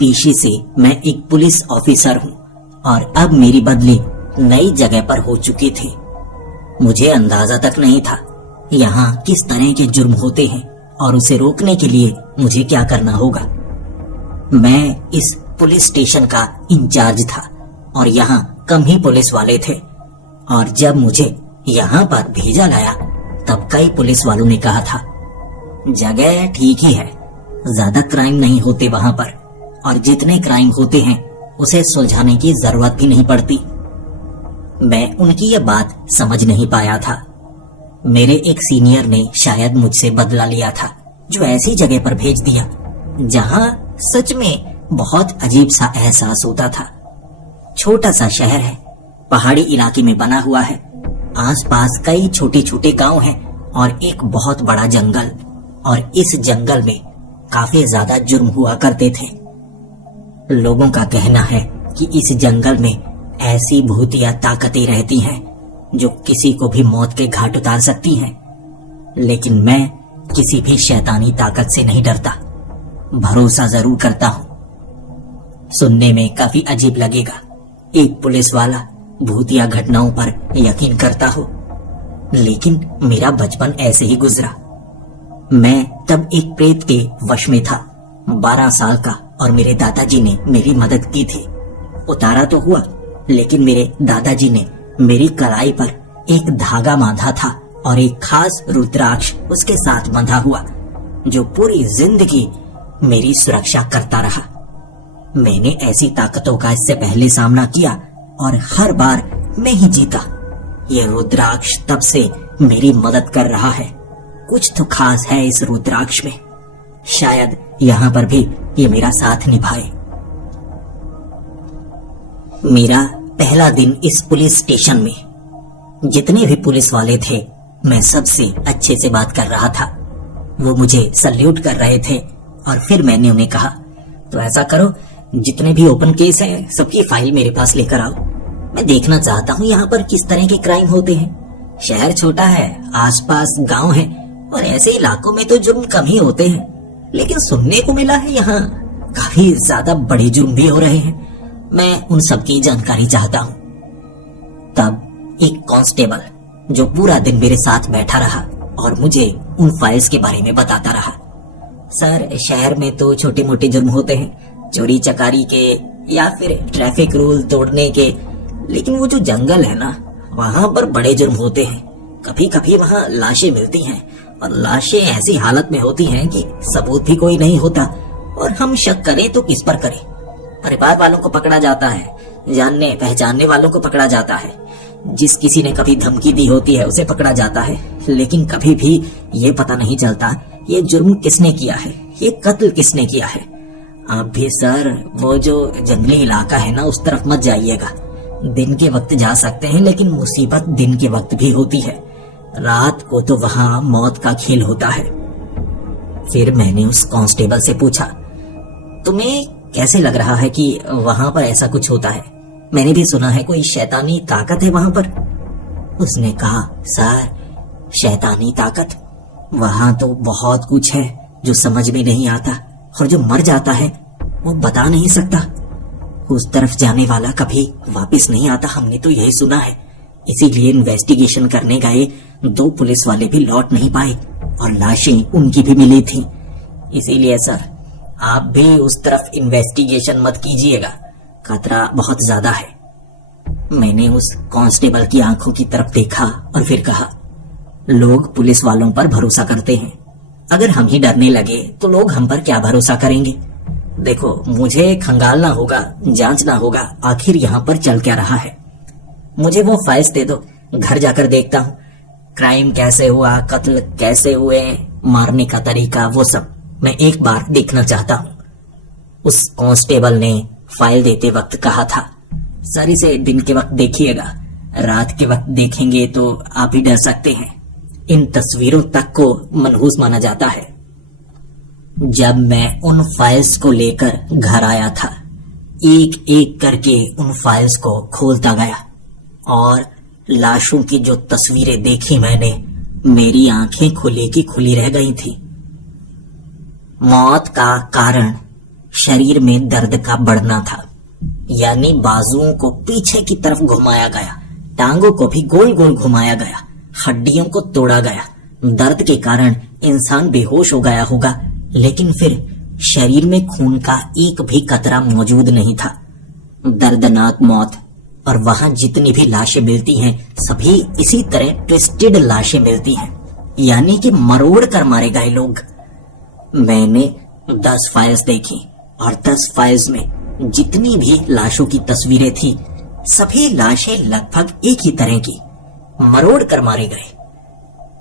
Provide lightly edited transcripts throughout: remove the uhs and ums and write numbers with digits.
पेशे से मैं एक पुलिस ऑफिसर हूँ और अब मेरी बदली नई जगह पर हो चुकी थी। मुझे अंदाजा तक नहीं था यहाँ किस तरह के जुर्म होते हैं और उसे रोकने के लिए मुझे क्या करना होगा। मैं इस पुलिस स्टेशन का इंचार्ज था और यहाँ कम ही पुलिस वाले थे, और जब मुझे यहाँ पर भेजा गया तब कई पुलिस वालों ने कहा था जगह ठीक ही है, ज्यादा क्राइम नहीं होते वहां पर, और जितने क्राइम होते हैं उसे सुलझाने की जरूरत भी नहीं पड़ती। मैं उनकी यह बात समझ नहीं पाया था। मेरे एक सीनियर ने शायद मुझसे बदला लिया था, जो ऐसी जगह पर भेज दिया जहां सच में बहुत अजीब सा एहसास होता था। छोटा सा शहर है, पहाड़ी इलाके में बना हुआ है, आसपास कई छोटे छोटे गांव हैं और एक बहुत बड़ा जंगल, और इस जंगल में काफी ज्यादा जुर्म हुआ करते थे। लोगों का कहना है कि इस जंगल में ऐसी भूतिया ताकतें रहती हैं जो किसी को भी मौत के घाट उतार सकती हैं, लेकिन मैं किसी भी शैतानी ताकत से नहीं डरता, भरोसा जरूर करता हूँ। सुनने में काफी अजीब लगेगा, एक पुलिस वाला भूतिया घटनाओं पर यकीन करता हो, लेकिन मेरा बचपन ऐसे ही गुजरा। मैं तब एक प्रेत के वश में था, 12 साल का, और मेरे दादाजी ने मेरी मदद की थी। उतारा तो हुआ, लेकिन मेरे दादाजी ने मेरी कलाई पर एक धागा बांधा था और एक खास रुद्राक्ष उसके साथ बंधा हुआ, जो पूरी जिंदगी मेरी सुरक्षा करता रहा। मैंने ऐसी ताकतों का इससे पहले सामना किया और हर बार मैं ही जीता। यह रुद्राक्ष तब से मेरी मदद कर रहा है। कुछ तो खास है इस रुद्राक्ष में, शायद यहाँ पर भी ये मेरा साथ निभाए। मेरा पहला दिन इस पुलिस स्टेशन में। जितने भी पुलिस वाले थे मैं सबसे अच्छे से बात कर रहा था। वो मुझे सल्यूट कर रहे थे और फिर मैंने उन्हें कहा, तो ऐसा करो, जितने भी ओपन केस हैं सबकी फाइल मेरे पास लेकर आओ। मैं देखना चाहता हूँ यहाँ पर किस तरह के क्राइम होते हैं। शहर छोटा है, आसपास गांव है, और ऐसे इलाकों में तो जुर्म कम ही होते हैं, लेकिन सुनने को मिला है यहाँ काफी ज्यादा बड़े जुर्म भी हो रहे हैं। मैं उन सब की जानकारी चाहता हूँ। तब एक कांस्टेबल जो पूरा दिन मेरे साथ बैठा रहा और मुझे उन फाइल्स के बारे में बताता रहा। सर, शहर में तो छोटे मोटे जुर्म होते हैं, चोरी चकारी के या फिर ट्रैफिक रूल तोड़ने के, लेकिन वो जो जंगल है ना, वहाँ पर बड़े जुर्म होते हैं। कभी कभी वहाँ लाशें मिलती हैं, और लाशें ऐसी हालत में होती हैं कि सबूत भी कोई नहीं होता, और हम शक करें तो किस पर करें। परिवार वालों को पकड़ा जाता है, जानने पहचानने वालों को पकड़ा जाता है, जिस किसी ने कभी धमकी दी होती है उसे पकड़ा जाता है, लेकिन कभी भी ये पता नहीं चलता ये जुर्म किसने किया है, ये कत्ल किसने किया है। आप भी सर वो जो जंगली इलाका है ना, उस तरफ मत जाइएगा। दिन के वक्त जा सकते हैं, लेकिन मुसीबत दिन के वक्त भी होती है। रात को तो वहाँ मौत का खेल होता है। फिर मैंने उस कांस्टेबल से पूछा, तुम्हें कैसे लग रहा है कि वहां पर ऐसा कुछ होता है? मैंने भी सुना है कोई शैतानी ताकत है वहां पर। उसने कहा, सर, शैतानी ताकत वहां तो बहुत कुछ है जो समझ में नहीं आता, और जो मर जाता है वो बता नहीं सकता। उस तरफ जाने वाला कभी वापस नहीं आता, हमने तो यही सुना है। इसीलिए इन्वेस्टिगेशन करने गए 2 पुलिस वाले भी लौट नहीं पाए, और लाशें उनकी भी मिली थी। इसीलिए सर, आप भी उस तरफ इन्वेस्टिगेशन मत कीजिएगा, खतरा बहुत ज्यादा है। मैंने उस कांस्टेबल की आंखों की तरफ देखा और फिर कहा, लोग पुलिस वालों पर भरोसा करते हैं, अगर हम ही डरने लगे तो लोग हम पर क्या भरोसा करेंगे। देखो, मुझे खंगालना होगा, जांचना होगा आखिर यहाँ पर चल क्या रहा है। मुझे वो फाइल्स दे दो, घर जाकर देखता हूँ क्राइम कैसे हुआ, कत्ल कैसे हुए, मारने का तरीका, वो सब मैं एक बार देखना चाहता हूँ। उस कांस्टेबल ने फाइल देते वक्त कहा था, सर इसे दिन के वक्त देखिएगा, रात के वक्त देखेंगे तो आप ही डर सकते हैं। इन तस्वीरों तक को मनहूस माना जाता है। जब मैं उन फाइल्स को लेकर घर आया था, एक एक करके उन फाइल्स को खोलता गया, और लाशों की जो तस्वीरें देखी मैंने, मेरी आंखें खुली की खुली रह गई थी। मौत का कारण शरीर में दर्द का बढ़ना था। यानी बाजुओं को पीछे की तरफ घुमाया गया, टांगों को भी गोल गोल घुमाया गया, हड्डियों को तोड़ा गया। दर्द के कारण इंसान बेहोश हो गया होगा, लेकिन फिर शरीर में खून का एक भी कतरा मौजूद नहीं था। दर्दनाक मौत। और वहां जितनी भी लाशें मिलती हैं सभी इसी तरह ट्विस्टेड लाशें मिलती हैं, यानी कि मरोड़ कर मारे गए लोग। मैंने 10 फाइल्स देखी और 10 फाइल्स में जितनी भी लाशों की तस्वीरें थी सभी लाशें लगभग एक ही तरह की, मरोड़ कर मारे गए।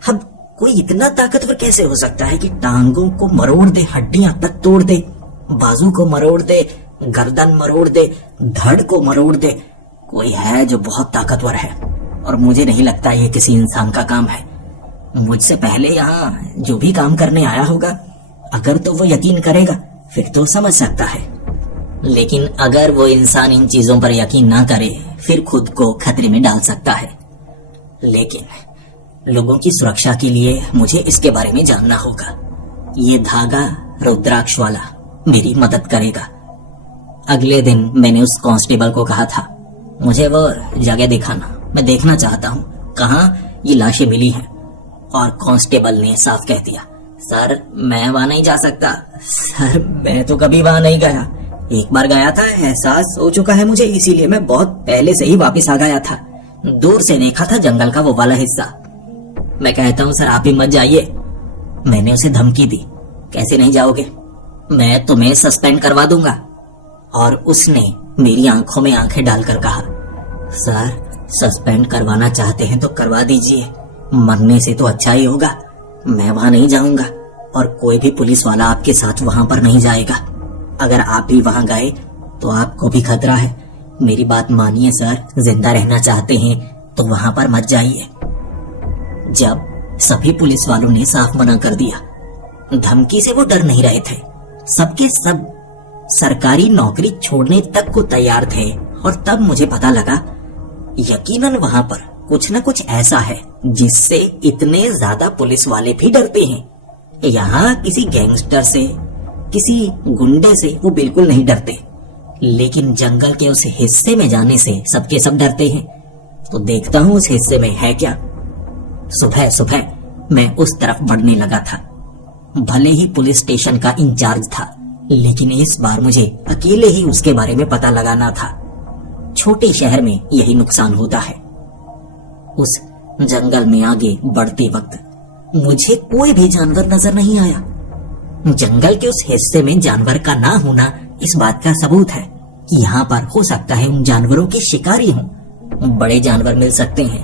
अब कोई इतना ताकतवर कैसे हो सकता है कि टांगों को मरोड़ दे, हड्डियां तक तोड़ दे, बाजू को मरोड़ दे, गर्दन मरोड़ दे, धड़ को मरोड़ दे। कोई है जो बहुत ताकतवर है, और मुझे नहीं लगता ये किसी इंसान का काम है। मुझसे पहले यहाँ जो भी काम करने आया होगा, अगर तो वो यकीन करेगा फिर तो समझ सकता है, लेकिन अगर वो इंसान इन चीजों पर यकीन ना करे फिर खुद को खतरे में डाल सकता है। लेकिन लोगों की सुरक्षा के लिए मुझे इसके बारे में जानना होगा। ये धागा रुद्राक्ष वाला मेरी मदद करेगा। अगले दिन मैंने उस कांस्टेबल को कहा था, मुझे वो जगह दिखाना, मैं देखना चाहता हूँ कहाँ ये लाशें मिली हैं। और कांस्टेबल ने साफ कह दिया, सर मैं वहां नहीं जा सकता। सर मैं तो कभी वहां नहीं गया, एक बार गया था, एहसास हो चुका है मुझे, इसीलिए मैं बहुत पहले से ही वापस आ गया था। दूर से देखा था जंगल का वो वाला हिस्सा। मैं कहता हूँ सर आप ही मत जाइए। मैंने उसे धमकी दी, कैसे नहीं जाओगे, मैं तुम्हें सस्पेंड करवा दूंगा। और उसने मेरी आंखों में आंखें डालकर कहा, सर सस्पेंड करवाना चाहते हैं तो करवा दीजिए, मरने से तो अच्छा ही होगा। मैं वहां नहीं जाऊंगा और कोई भी पुलिस वाला आपके साथ वहां पर नहीं जाएगा। अगर आप भी वहां गए तो आपको भी खतरा है। मेरी बात मानिए सर, जिंदा रहना चाहते हैं तो वहां पर मत जाइए। जब सभी पुलिस वालों ने साफ मना कर दिया, धमकी से वो डर नहीं रहे थे, सबके सब सरकारी नौकरी छोड़ने तक को तैयार थे। और तब मुझे पता लगा यकीनन वहां पर कुछ न कुछ ऐसा है जिससे इतने ज्यादा पुलिस वाले भी डरते हैं। यहाँ किसी गैंगस्टर से, किसी गुंडे से वो बिल्कुल नहीं डरते, लेकिन जंगल के उस हिस्से में जाने से सबके सब डरते हैं। तो देखता हूँ उस हिस्से में है क्या। सुबह सुबह मैं उस तरफ बढ़ने लगा था। भले ही पुलिस स्टेशन का इंचार्ज था, लेकिन इस बार मुझे अकेले ही उसके बारे में पता लगाना था। छोटे शहर में यही नुकसान होता है। उस जंगल में आगे बढ़ते वक्त मुझे कोई भी जानवर नजर नहीं आया। जंगल के उस हिस्से में जानवर का ना होना इस बात का सबूत है कि यहाँ पर हो सकता है उन जानवरों के शिकारी हों। बड़े जानवर मिल सकते हैं,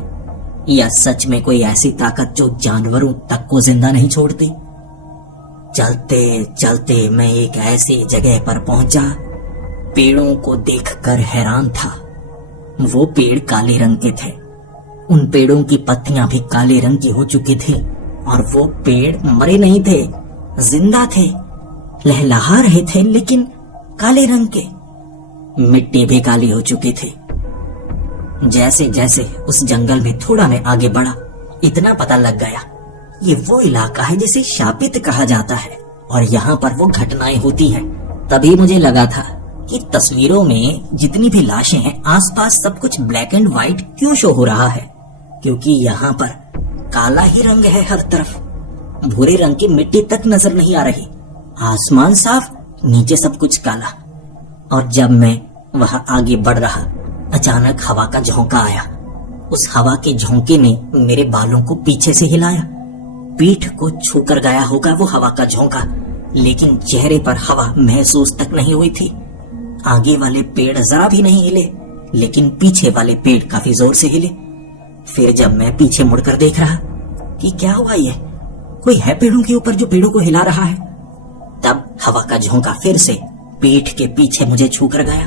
या सच में कोई ऐसी ताकत जो जानवरों तक को जिंदा नहीं छोड़ती। चलते चलते मैं एक ऐसी जगह पर पहुंचा, पेड़ों को देखकर हैरान था। वो पेड़ काले रंग के थे, उन पेड़ों की पत्तियां भी काले रंग की हो चुकी थी, और वो पेड़ मरे नहीं थे, जिंदा थे, लहलहा रहे थे, लेकिन काले रंग के। मिट्टी भी काली हो चुकी थी। जैसे जैसे उस जंगल में थोड़ा मैं आगे बढ़ा, इतना पता लग गया ये वो इलाका है जिसे शापित कहा जाता है, और यहाँ पर वो घटनाएं होती हैं। तभी मुझे लगा था कि तस्वीरों में जितनी भी लाशें हैं आसपास सब कुछ ब्लैक एंड व्हाइट क्यों शो हो रहा है, क्योंकि यहाँ पर काला ही रंग है हर तरफ। भूरे रंग की मिट्टी तक नजर नहीं आ रही, आसमान साफ, नीचे सब कुछ काला। और जब मैं वहां आगे बढ़ रहा, अचानक हवा का झोंका आया। उस हवा के झोंके ने मेरे बालों को पीछे से हिलाया। पीठ को छूकर गया होगा वो हवा का झोंका, लेकिन चेहरे पर हवा महसूस तक नहीं हुई थी। आगे वाले पेड़ जरा भी नहीं हिले, लेकिन पीछे वाले पेड़ काफी जोर से हिले। फिर जब मैं पीछे मुड़कर देख रहा कि क्या हुआ, ये कोई है पेड़ों के ऊपर जो पेड़ों को हिला रहा है, तब हवा का झोंका फिर से पीठ के पीछे मुझे छूकर गया।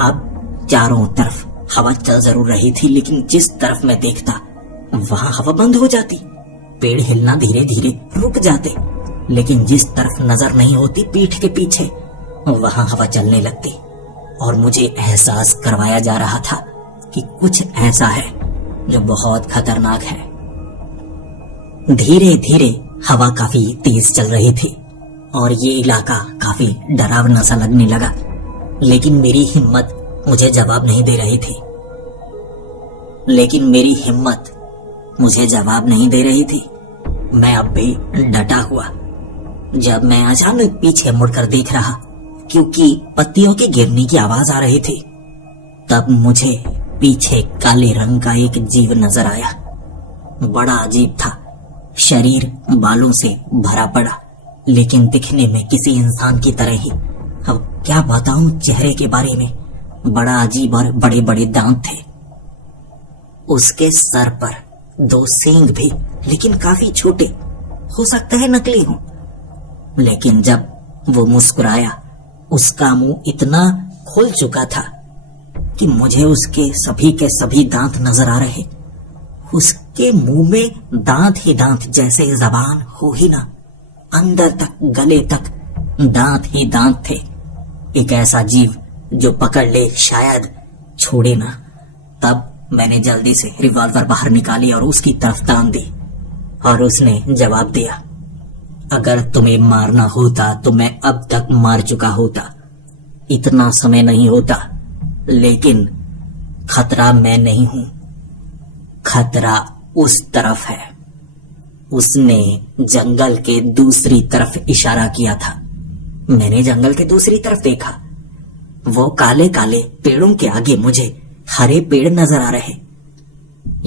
अब चारों तरफ हवा चल जरूर रही थी, लेकिन जिस तरफ मैं देखता वहां हवा बंद हो जाती, पेड़ हिलना धीरे धीरे रुक जाते, लेकिन जिस तरफ नजर नहीं होती पीठ के पीछे वहां हवा चलने लगती। और मुझे एहसास करवाया जा रहा था कि कुछ ऐसा है जो बहुत खतरनाक है। धीरे धीरे हवा काफी तेज चल रही थी और ये इलाका काफी डरावना सा लगने लगा। लेकिन मेरी हिम्मत मुझे जवाब नहीं दे रही थी। मैं अब भी डटा हुआ। जब मैं अचानक पीछे मुड़कर देख रहा, क्योंकि पत्तियों के गिरने की आवाज आ रही थी, तब मुझे पीछे काले रंग का एक जीव नजर आया। बड़ा अजीब था। शरीर बालों से भरा पड़ा, लेकिन दिखने में किसी इंसान की तरह ही। अब क्या बताऊं चेहरे के बारे में। बड़ा अजीब और बड़े बड़े दांत थे। उसके सर पर 2 सींग भी, लेकिन काफी छोटे। हो सकता है नकली हो। लेकिन जब वो मुस्कुराया, उसका मुंह इतना खुल चुका था कि मुझे उसके सभी के सभी दांत नजर आ रहे। उसके मुंह में दांत ही दांत, जैसे जबान हो ही ना। अंदर तक, गले तक दांत ही दांत थे। एक ऐसा जीव जो पकड़ ले शायद छोड़े ना। तब मैंने जल्दी से रिवॉल्वर बाहर निकाली और उसकी तरफ तान दी, और उसने जवाब दिया, अगर तुम्हें मारना होता तो मैं अब तक मार चुका होता। इतना समय नहीं होता, लेकिन खतरा मैं नहीं हूं, खतरा उस तरफ है। उसने जंगल के दूसरी तरफ इशारा किया था। मैंने जंगल के दूसरी तरफ देखा। वो काले काले पेड़ों के आगे मुझे हरे पेड़ नजर आ रहे।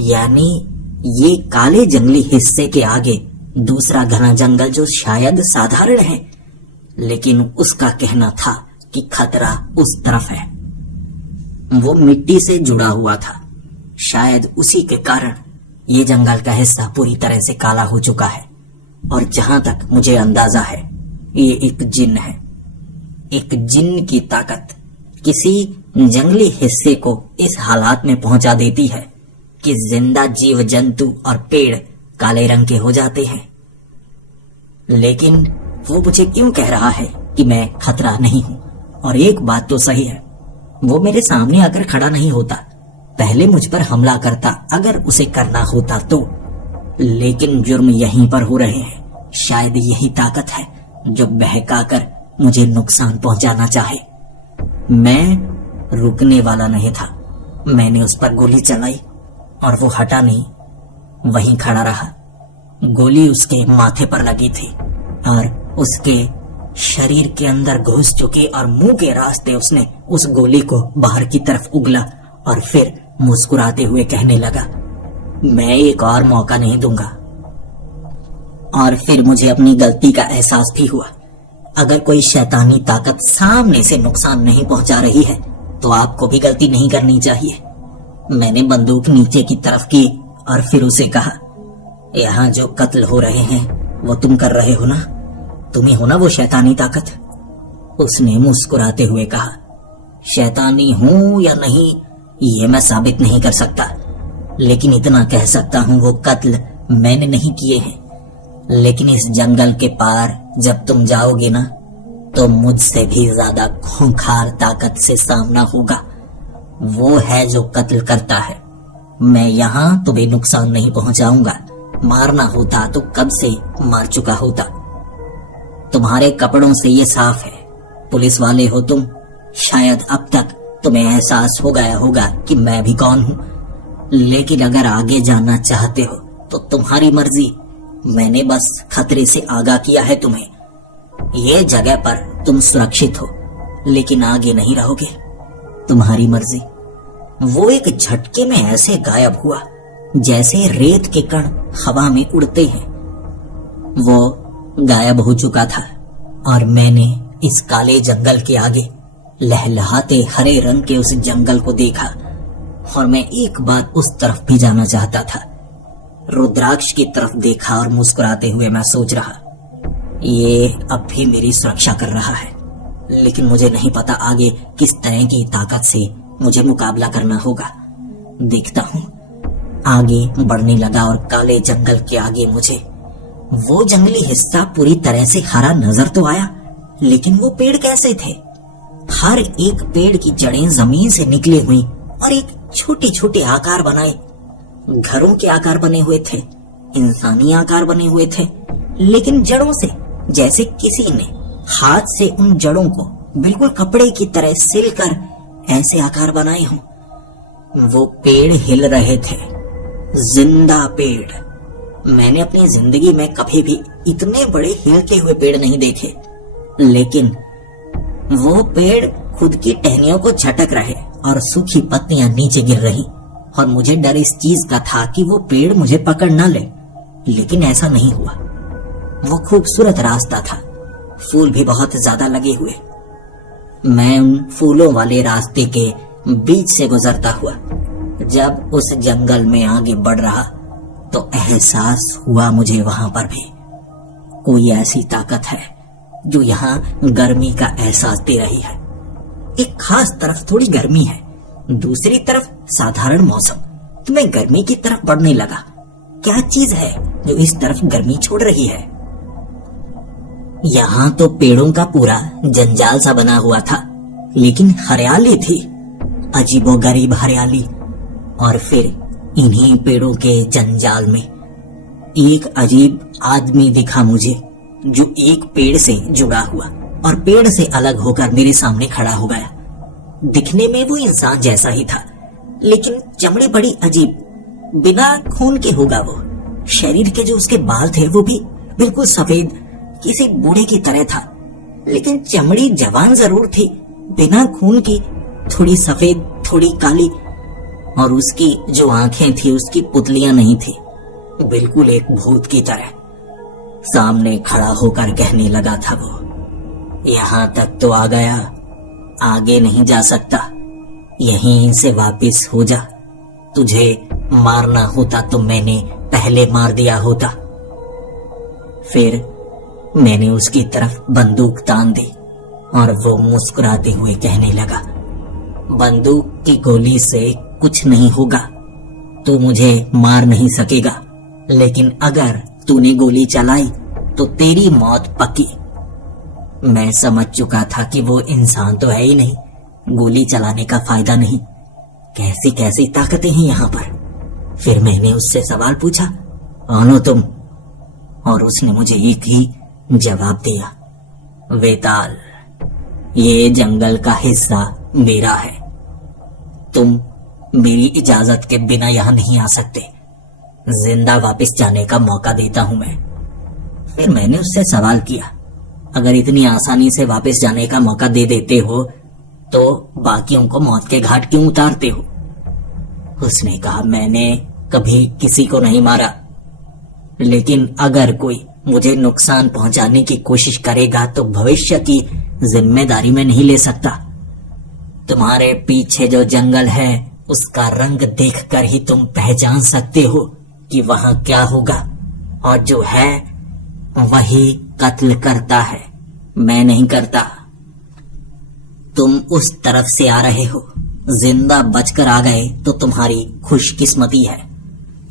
यानी ये काले जंगली हिस्से के आगे दूसरा घना जंगल, जो शायद साधारण है, लेकिन उसका कहना था कि खतरा उस तरफ है। वो मिट्टी से जुड़ा हुआ था। शायद उसी के कारण ये जंगल का हिस्सा पूरी तरह से काला हो चुका है। और जहां तक मुझे अंदाजा है, ये एक जिन है। एक जिन की ताकत किसी जंगली हिस्से को इस हालात में पहुंचा देती है कि जिंदा जीव जंतु और पेड़ काले रंग के हो जाते हैं। लेकिन वो मुझे क्यों कह रहा है कि मैं खतरा नहीं हूं? और एक बात तो सही है, वो मेरे सामने आकर खड़ा नहीं होता, पहले मुझ पर हमला करता अगर उसे करना होता तो। लेकिन जुर्म यहीं पर हो रहे हैं। शायद यही ताकत है जो बहकाकर मुझे नुकसान पहुंचाना चाहे। मैं रुकने वाला नहीं था। मैंने उस पर गोली चलाई और वो हटा नहीं, वहीं खड़ा रहा। गोली उसके माथे पर लगी थी और उसके शरीर के अंदर घुस चुकी, और मुंह के रास्ते उसने उस गोली को बाहर की तरफ उगला और फिर मुस्कुराते हुए कहने लगा, मैं एक और मौका नहीं दूंगा। और फिर मुझे अपनी गलती का एहसास भी हुआ। अगर कोई शैतानी ताकत सामने से नुकसान नहीं पहुंचा रही है तो आपको भी गलती नहीं करनी चाहिए। मैंने बंदूक नीचे की तरफ की और फिर उसे कहा, यहाँ जो कत्ल हो रहे हैं वो तुम कर रहे हो ना? तुम ही हो ना वो शैतानी ताकत? उसने मुस्कुराते हुए कहा, शैतानी हूं या नहीं ये मैं साबित नहीं कर सकता, लेकिन इतना कह सकता हूं वो कत्ल मैंने नहीं किए हैं। लेकिन इस जंगल के पार जब तुम जाओगे ना, तो मुझसे भी ज्यादा खूंखार ताकत से सामना होगा। वो है जो कत्ल करता है। मैं यहाँ तुम्हें नुकसान नहीं पहुंचाऊंगा। मारना होता तो कब से मार चुका होता। तुम्हारे कपड़ों से ये साफ है, पुलिस वाले हो तुम। शायद अब तक तुम्हें एहसास हो गया होगा कि मैं भी कौन हूँ, लेकिन अगर आगे जाना चाहते हो तो तुम्हारी मर्जी। मैंने बस खतरे से आगाह किया है तुम्हें। ये जगह पर तुम सुरक्षित हो, लेकिन आगे नहीं रहोगे। तुम्हारी मर्जी। वो एक झटके में ऐसे गायब हुआ जैसे रेत के कण हवा में उड़ते हैं। वो गायब हो चुका था और मैंने इस काले जंगल के आगे लहलहाते हरे रंग के उस जंगल को देखा। और मैं एक बार उस तरफ भी जाना चाहता था। रुद्राक्ष की तरफ देखा और मुस्कुराते हुए मैं सोच रहा, ये अब भी मेरी सुरक्षा कर रहा है, लेकिन मुझे नहीं पता आगे किस तरह की ताकत से मुझे मुकाबला करना होगा। देखता हूँ। आगे बढ़ने लगा और काले जंगल के आगे मुझे वो जंगली हिस्सा पूरी तरह से हरा नजर तो आया, लेकिन वो पेड़ कैसे थे? हर एक पेड़ की जड़ें जमीन से निकली हुई और एक छोटे छोटे आकार बनाए, घरों के आकार बने हुए थे, इंसानी आकार बने हुए थे, लेकिन जड़ों से, जैसे किसी ने हाथ से उन जड़ों को बिल्कुल कपड़े की तरह सिलकर ऐसे आकार बनाए हों। वो पेड़ हिल रहे थे, जिंदा पेड़। मैंने अपनी जिंदगी में कभी भी इतने बड़े हिलते हुए पेड़ नहीं देखे, लेकिन वो पेड़ खुद की टहनियों को झटक रहे और सूखी पत्तियां नीचे गिर रही, और मुझे डर इस चीज का था कि वो पेड़ मुझे पकड़ न ले, लेकिन ऐसा नहीं हुआ। वो खूबसूरत रास्ता था, फूल भी बहुत ज्यादा लगे हुए। मैं उन फूलों वाले रास्ते के बीच से गुजरता हुआ जब उस जंगल में आगे बढ़ रहा, तो एहसास हुआ मुझे वहां पर भी कोई ऐसी ताकत है जो यहाँ गर्मी का एहसास दे रही है। एक खास तरफ थोड़ी गर्मी है, दूसरी तरफ साधारण मौसम। तो मैं गर्मी की तरफ बढ़ने लगा। क्या चीज है जो इस तरफ गर्मी छोड़ रही है? यहाँ तो पेड़ों का पूरा जंजाल सा बना हुआ था, लेकिन हरियाली थी, अजीबोगरीब हरियाली। और फिर इन्हीं पेड़ों के जंजाल में एक अजीब आदमी दिखा मुझे, जो एक पेड़ से जुड़ा हुआ और पेड़ से अलग होकर मेरे सामने खड़ा हो गया। दिखने में वो इंसान जैसा ही था, लेकिन चमड़ी बड़ी अजीब, बिना खून के होगा वो। शरीर के जो उसके बाल थे वो भी बिल्कुल सफेद, किसी बूढ़े की तरह था, लेकिन चमड़ी जवान जरूर थी, बिना खून की, थोड़ी सफेद थोड़ी काली। और उसकी जो आंखें थी उसकी पुतलियां नहीं थी, बिल्कुल एक भूत की तरह। सामने खड़ा होकर कहने लगा था वो, यहां तक तो आ गया, आगे नहीं जा सकता, यहीं से वापस हो जा। तुझे मारना होता तो मैंने पहले मार दिया होता। फिर मैंने उसकी तरफ बंदूक तान दी और वो मुस्कुराते हुए कहने लगा, बंदूक की गोली से कुछ नहीं होगा, तू मुझे मार नहीं सकेगा, लेकिन अगर तूने गोली चलाई तो तेरी मौत पक्की। मैं समझ चुका था कि वो इंसान तो है ही नहीं, गोली चलाने का फायदा नहीं। कैसी कैसी ताकतें हैं यहाँ पर। फिर मैंने उससे सवाल पूछा, कौन हो तुम? और उसने मुझे एक ही जवाब दिया, वेताल, ये जंगल का हिस्सा मेरा है, तुम मेरी इजाजत के बिना यहां नहीं आ सकते, जिंदा वापस जाने का मौका देता हूं मैं। फिर मैंने उससे सवाल किया, अगर इतनी आसानी से वापस जाने का मौका दे देते हो तो बाकियों को मौत के घाट क्यों उतारते हो? उसने कहा, मैंने कभी किसी को नहीं मारा, लेकिन अगर कोई मुझे नुकसान पहुंचाने की कोशिश करेगा तो भविष्य की जिम्मेदारी मैं नहीं ले सकता। तुम्हारे पीछे जो जंगल है उसका रंग देखकर ही तुम पहचान सकते हो कि वहां क्या होगा, और जो है वही कत्ल करता है, मैं नहीं करता। तुम उस तरफ से आ रहे हो, जिंदा बचकर आ गए तो तुम्हारी खुशकिस्मती है।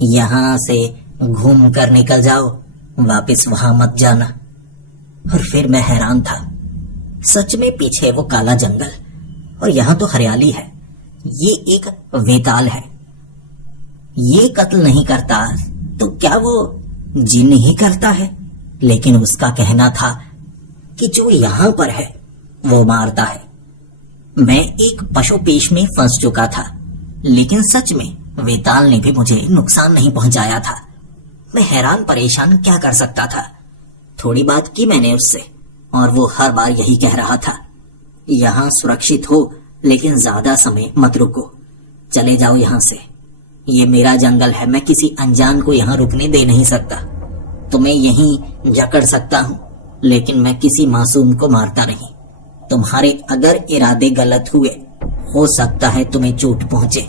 यहां से घूम कर निकल जाओ, वापस वहां मत जाना। और फिर मैं हैरान था, सच में पीछे वो काला जंगल और यहां तो हरियाली है। ये एक वेताल है, ये कत्ल नहीं करता तो क्या वो जिन ही करता है? लेकिन उसका कहना था कि जो यहां पर है वो मारता है। मैं एक पशु पेश में फंस चुका था, लेकिन सच में वेताल ने भी मुझे नुकसान नहीं पहुंचाया था। मैं हैरान परेशान क्या कर सकता था। थोड़ी बात की मैंने उससे, और वो हर बार यही कह रहा था, यहां सुरक्षित हो, लेकिन ज्यादा समय मत रुको, चले जाओ यहां से, ये मेरा जंगल है, मैं किसी अनजान को यहां रुकने दे नहीं सकता। तुम्हें यहीं जकड़ सकता हूं, लेकिन मैं किसी मासूम को मारता नहीं। तुम्हारे अगर इरादे गलत हुए, हो सकता है तुम्हें चोट पहुंचे,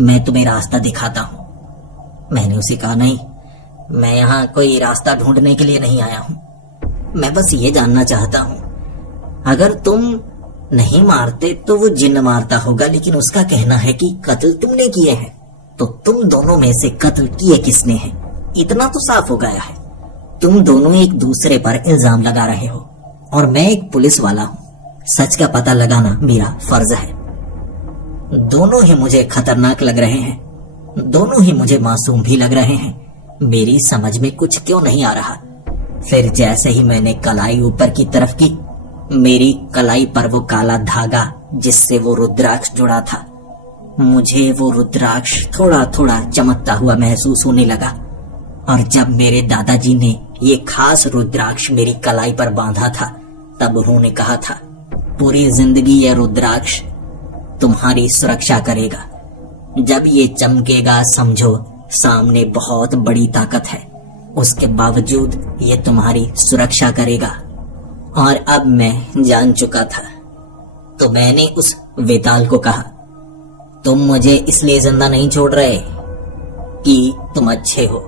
मैं तुम्हें रास्ता दिखाता हूं। मैंने उसे कहा, नहीं, मैं यहाँ कोई रास्ता ढूंढने के लिए नहीं आया हूं, मैं बस ये जानना चाहता हूं, अगर तुम नहीं मारते तो वो जिन्न मारता होगा, लेकिन उसका कहना है कि कत्ल तुमने किए हैं, तो तुम दोनों में से कत्ल किए किसने हैं? इतना तो साफ हो गया है, तुम दोनों एक दूसरे पर इल्जाम लगा रहे हो, और मैं एक पुलिस वाला हूं, सच का पता लगाना मेरा फर्ज है। दोनों ही मुझे खतरनाक लग रहे हैं, दोनों ही मुझे मासूम भी लग रहे हैं, मेरी समझ में कुछ क्यों नहीं आ रहा। फिर जैसे ही मैंने कलाई ऊपर की तरफ की, मेरी कलाई पर वो काला धागा जिससे वो रुद्राक्ष जुड़ा था, मुझे वो रुद्राक्ष थोड़ा थोड़ा चमकता हुआ महसूस होने लगा। और जब मेरे दादाजी ने ये खास रुद्राक्ष मेरी कलाई पर बांधा था, तब उन्होंने कहा था, पूरी जिंदगी ये रुद्राक्ष तुम्हारी सुरक्षा करेगा। जब ये चमकेगा समझो सामने बहुत बड़ी ताकत है, उसके बावजूद ये तुम्हारी सुरक्षा करेगा। और अब मैं जान चुका था, तो मैंने उस वेताल को कहा, तुम मुझे इसलिए जिंदा नहीं छोड़ रहे कि तुम अच्छे हो,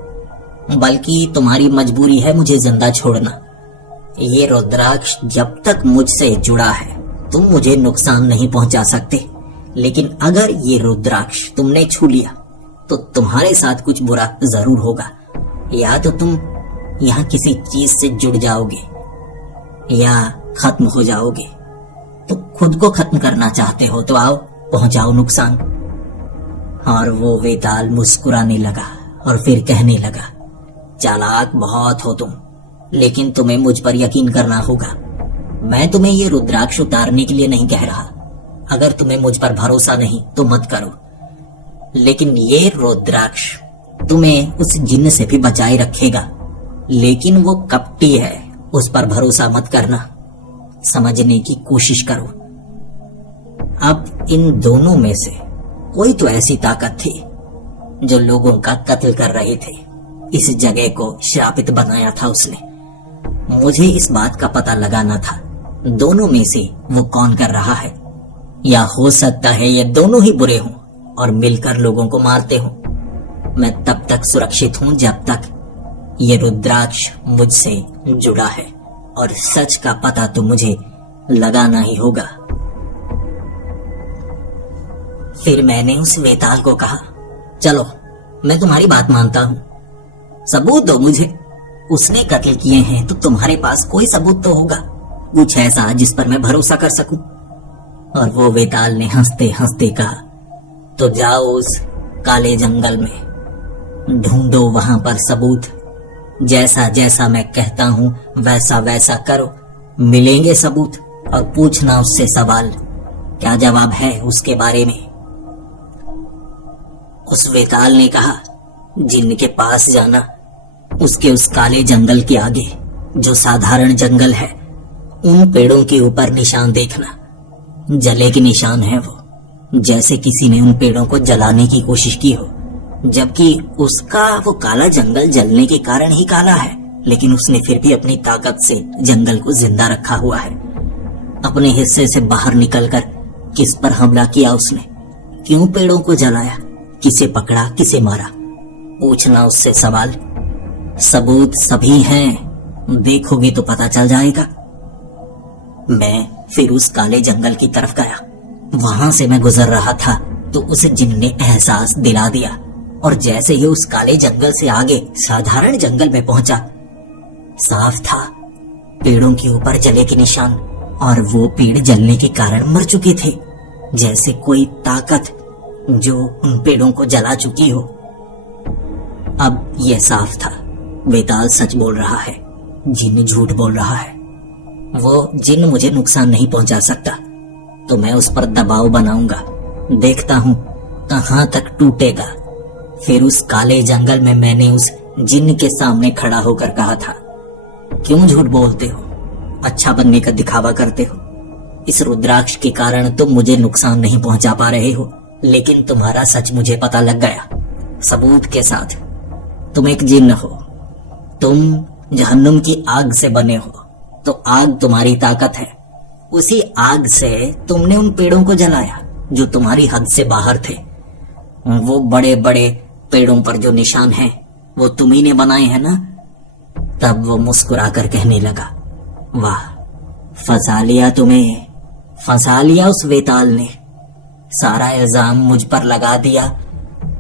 बल्कि तुम्हारी मजबूरी है मुझे जिंदा छोड़ना। ये रुद्राक्ष जब तक मुझसे जुड़ा है तुम मुझे नुकसान नहीं पहुंचा सकते, लेकिन अगर ये रुद्राक्ष तुमने छू लिया तो तुम्हारे साथ कुछ बुरा जरूर होगा। या तो तुम यहाँ किसी चीज से जुड़ जाओगे या खत्म हो जाओगे। तो खुद को खत्म करना चाहते हो तो आओ, पहुंचाओ नुकसान। और वो वेताल मुस्कुराने लगा और फिर कहने लगा, चालाक बहुत हो तुम, लेकिन तुम्हें मुझ पर यकीन करना होगा। मैं तुम्हें ये रुद्राक्ष उतारने के लिए नहीं कह रहा। अगर तुम्हें मुझ पर भरोसा नहीं तो मत करो, लेकिन ये रुद्राक्ष तुम्हें उस जिन्न से भी बचाए रखेगा। लेकिन वो कपटी है, उस पर भरोसा मत करना। समझने की कोशिश करो। अब इन दोनों में से कोई तो ऐसी ताकत थी जो लोगों का कत्ल कर रहे थे। इस जगह को श्रापित बनाया था उसने। मुझे इस बात का पता लगाना था, दोनों में से वो कौन कर रहा है। या हो सकता है ये दोनों ही बुरे हों और मिलकर लोगों को मारते हों। मैं तब तक सुरक्षित हूं जब तक ये रुद्राक्ष मुझसे जुड़ा है, और सच का पता तो मुझे लगाना ही होगा। फिर मैंने उस वेताल को कहा, चलो मैं तुम्हारी बात मानता हूं, सबूत दो मुझे। उसने कत्ल किए हैं तो तुम्हारे पास कोई सबूत तो होगा, कुछ ऐसा जिस पर मैं भरोसा कर सकूं। और वो वेताल ने हंसते हंसते कहा, तो जाओ उस काले जंगल में, ढूंढो वहां पर सबूत। जैसा जैसा मैं कहता हूं वैसा वैसा करो, मिलेंगे सबूत। और पूछना उससे सवाल, क्या जवाब है उसके बारे में। उस वेताल ने कहा, जिन्न के पास जाना, उसके उस काले जंगल के आगे जो साधारण जंगल है, उन पेड़ों के ऊपर निशान देखना। जले के निशान है वो, जैसे किसी ने उन पेड़ों को जलाने की कोशिश की हो, जबकि उसका वो काला जंगल जलने के कारण ही काला है, लेकिन उसने फिर भी अपनी ताकत से जंगल को जिंदा रखा हुआ है। अपने हिस्से से बाहर निकलकर किस पर हमला किया उसने, क्यों पेड़ों को जलाया, किसे पकड़ा, किसे मारा। पूछना उससे सवाल। सबूत सभी हैं, देखोगे तो पता चल जाएगा। मैं फिर उस काले जंगल की तरफ गया। वहां से मैं गुजर रहा था तो उसे जिन्न ने एहसास दिला दिया, और जैसे ही उस काले जंगल से आगे साधारण जंगल में पहुंचा, साफ था पेड़ों के ऊपर जले के निशान, और वो पेड़ जलने के कारण मर चुके थे, जैसे कोई ताकत जो उन पेड़ों को जला चुकी हो। अब यह साफ था, वेताल सच बोल रहा है, जिन्न झूठ बोल रहा है। वो जिन्न मुझे नुकसान नहीं पहुंचा सकता, तो मैं उस पर दबाव बनाऊंगा, देखता हूं कहां तक टूटेगा। फिर उस काले जंगल में मैंने उस जिन्न के सामने खड़ा होकर कहा था, क्यों झूठ बोलते हो, अच्छा बनने का दिखावा करते हो। इस रुद्राक्ष के कारण तुम मुझे नुकसान नहीं पहुंचा पा रहे हो, लेकिन तुम्हारा सच मुझे पता लग गया, सबूत के साथ। तुम एक जिन्न हो, तुम जहन्नुम की आग से बने हो, तो आग तुम्हारी ताकत है। उसी आग से तुमने उन पेड़ों को जलाया जो तुम्हारी हद से बाहर थे। वो बड़े बड़े पेड़ों पर जो निशान हैं, वो तुम्ही ने बनाए हैं ना। तब वो मुस्कुराकर कहने लगा, वाह, फंसा लिया तुम्हें, फंसा लिया उस वेताल ने, सारा इल्जाम मुझ पर लगा दिया।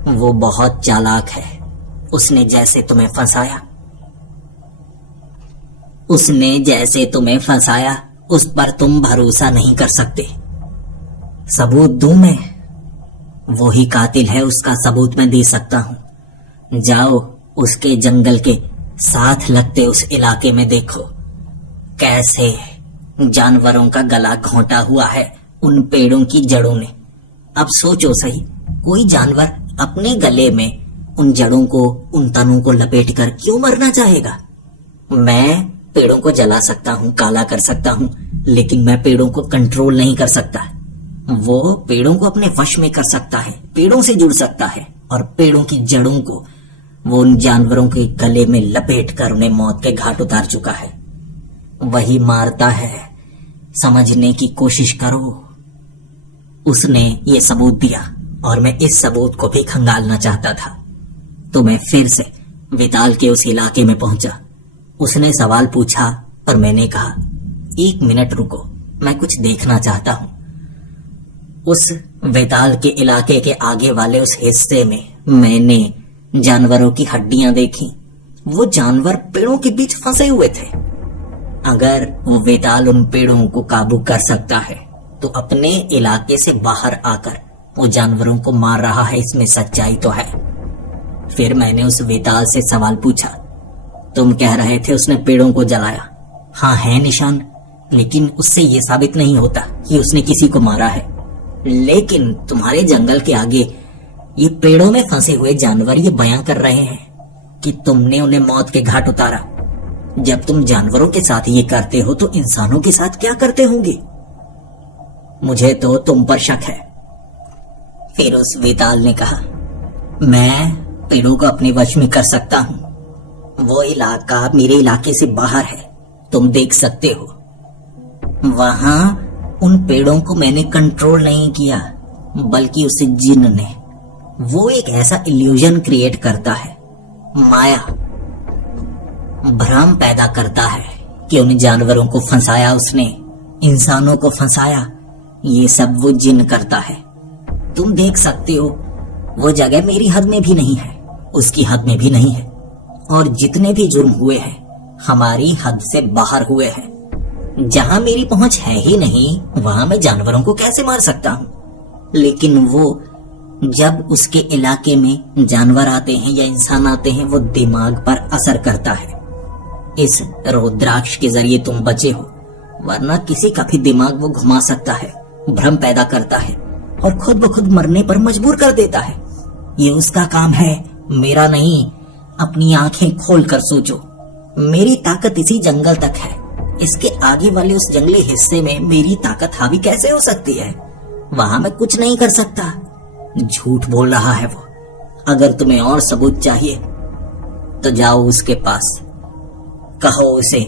वो बहुत चालाक है, उसने जैसे तुम्हें फंसाया उस पर तुम भरोसा नहीं कर सकते। सबूत दूं मैं? वो ही कातिल है, उसका सबूत मैं दे सकता हूं। जाओ उसके जंगल के साथ लगते उस इलाके में देखो, कैसे जानवरों का गला घोंटा हुआ है उन पेड़ों की जड़ों ने। अब सोचो सही, कोई जानवर अपने गले में उन जड़ों को, उन तनों को लपेटकर क्यों मरना चाहेगा? मैं पेड़ों को जला सकता हूँ, काला कर सकता हूँ, लेकिन मैं पेड़ों को कंट्रोल नहीं कर सकता। वो पेड़ों को अपने वश में कर सकता है, पेड़ों से जुड़ सकता है, और पेड़ों की जड़ों को वो उन जानवरों के गले में लपेट कर उन्हें मौत के घाट उतार चुका है। वही मारता है, समझने की कोशिश करो। उसने ये सबूत दिया और मैं इस सबूत को भी खंगालना चाहता था। तो मैं फिर से विताल के उस इलाके में पहुंचा। उसने सवाल पूछा और मैंने कहा, 1 मिनट रुको, मैं कुछ देखना चाहता हूं। उस वेताल के इलाके के आगे वाले उस हिस्से में मैंने जानवरों की हड्डियां देखी। वो जानवर पेड़ों के बीच फंसे हुए थे। अगर वो वेताल उन पेड़ों को काबू कर सकता है तो अपने इलाके से बाहर आकर वो जानवरों को मार रहा है, इसमें सच्चाई तो है। फिर मैंने उस वेताल से सवाल पूछा, तुम कह रहे थे उसने पेड़ों को जलाया। हाँ, है निशान, लेकिन उससे ये साबित नहीं होता कि उसने किसी को मारा है। लेकिन तुम्हारे जंगल के आगे ये पेड़ों में फंसे हुए जानवर ये बयां कर रहे हैं कि तुमने उन्हें मौत के घाट उतारा। जब तुम जानवरों के साथ ये करते हो तो इंसानों के साथ क्या करते होंगे? मुझे तो तुम पर शक है। फिर उस वेताल ने कहा, मैं पेड़ों को अपने वश में कर सकता हूं। वो इलाका मेरे इलाके से बाहर है, तुम देख सकते हो। वहां उन पेड़ों को मैंने कंट्रोल नहीं किया, बल्कि उस जिन ने। वो एक ऐसा इल्यूजन क्रिएट करता है, माया, भ्रम पैदा करता है कि उन जानवरों को फंसाया उसने, इंसानों को फंसाया। ये सब वो जिन करता है। तुम देख सकते हो, वो जगह मेरी हद में भी नहीं है, उसकी हद में भी नहीं है, और जितने भी जुर्म हुए हैं हमारी हद से बाहर हुए हैं। जहां मेरी पहुंच है ही नहीं, वहां मैं जानवरों को कैसे मार सकता हूं? लेकिन वो जब उसके इलाके में जानवर आते हैं या इंसान आते हैं, वो दिमाग पर असर करता है। इस रुद्राक्ष के जरिए तुम बचे हो, वरना किसी का भी दिमाग वो घुमा सकता है, भ्रम पैदा करता है और खुद ब खुद मरने पर मजबूर कर देता है। ये उसका काम है, मेरा नहीं। अपनी आंखें खोलकर सोचो, मेरी ताकत इसी जंगल तक है। इसके आगे वाले उस जंगली हिस्से में मेरी ताकत हावी कैसे हो सकती है? वहां मैं कुछ नहीं कर सकता। झूठ बोल रहा है वो। अगर तुम्हें और सबूत चाहिए तो जाओ उसके पास, कहो उसे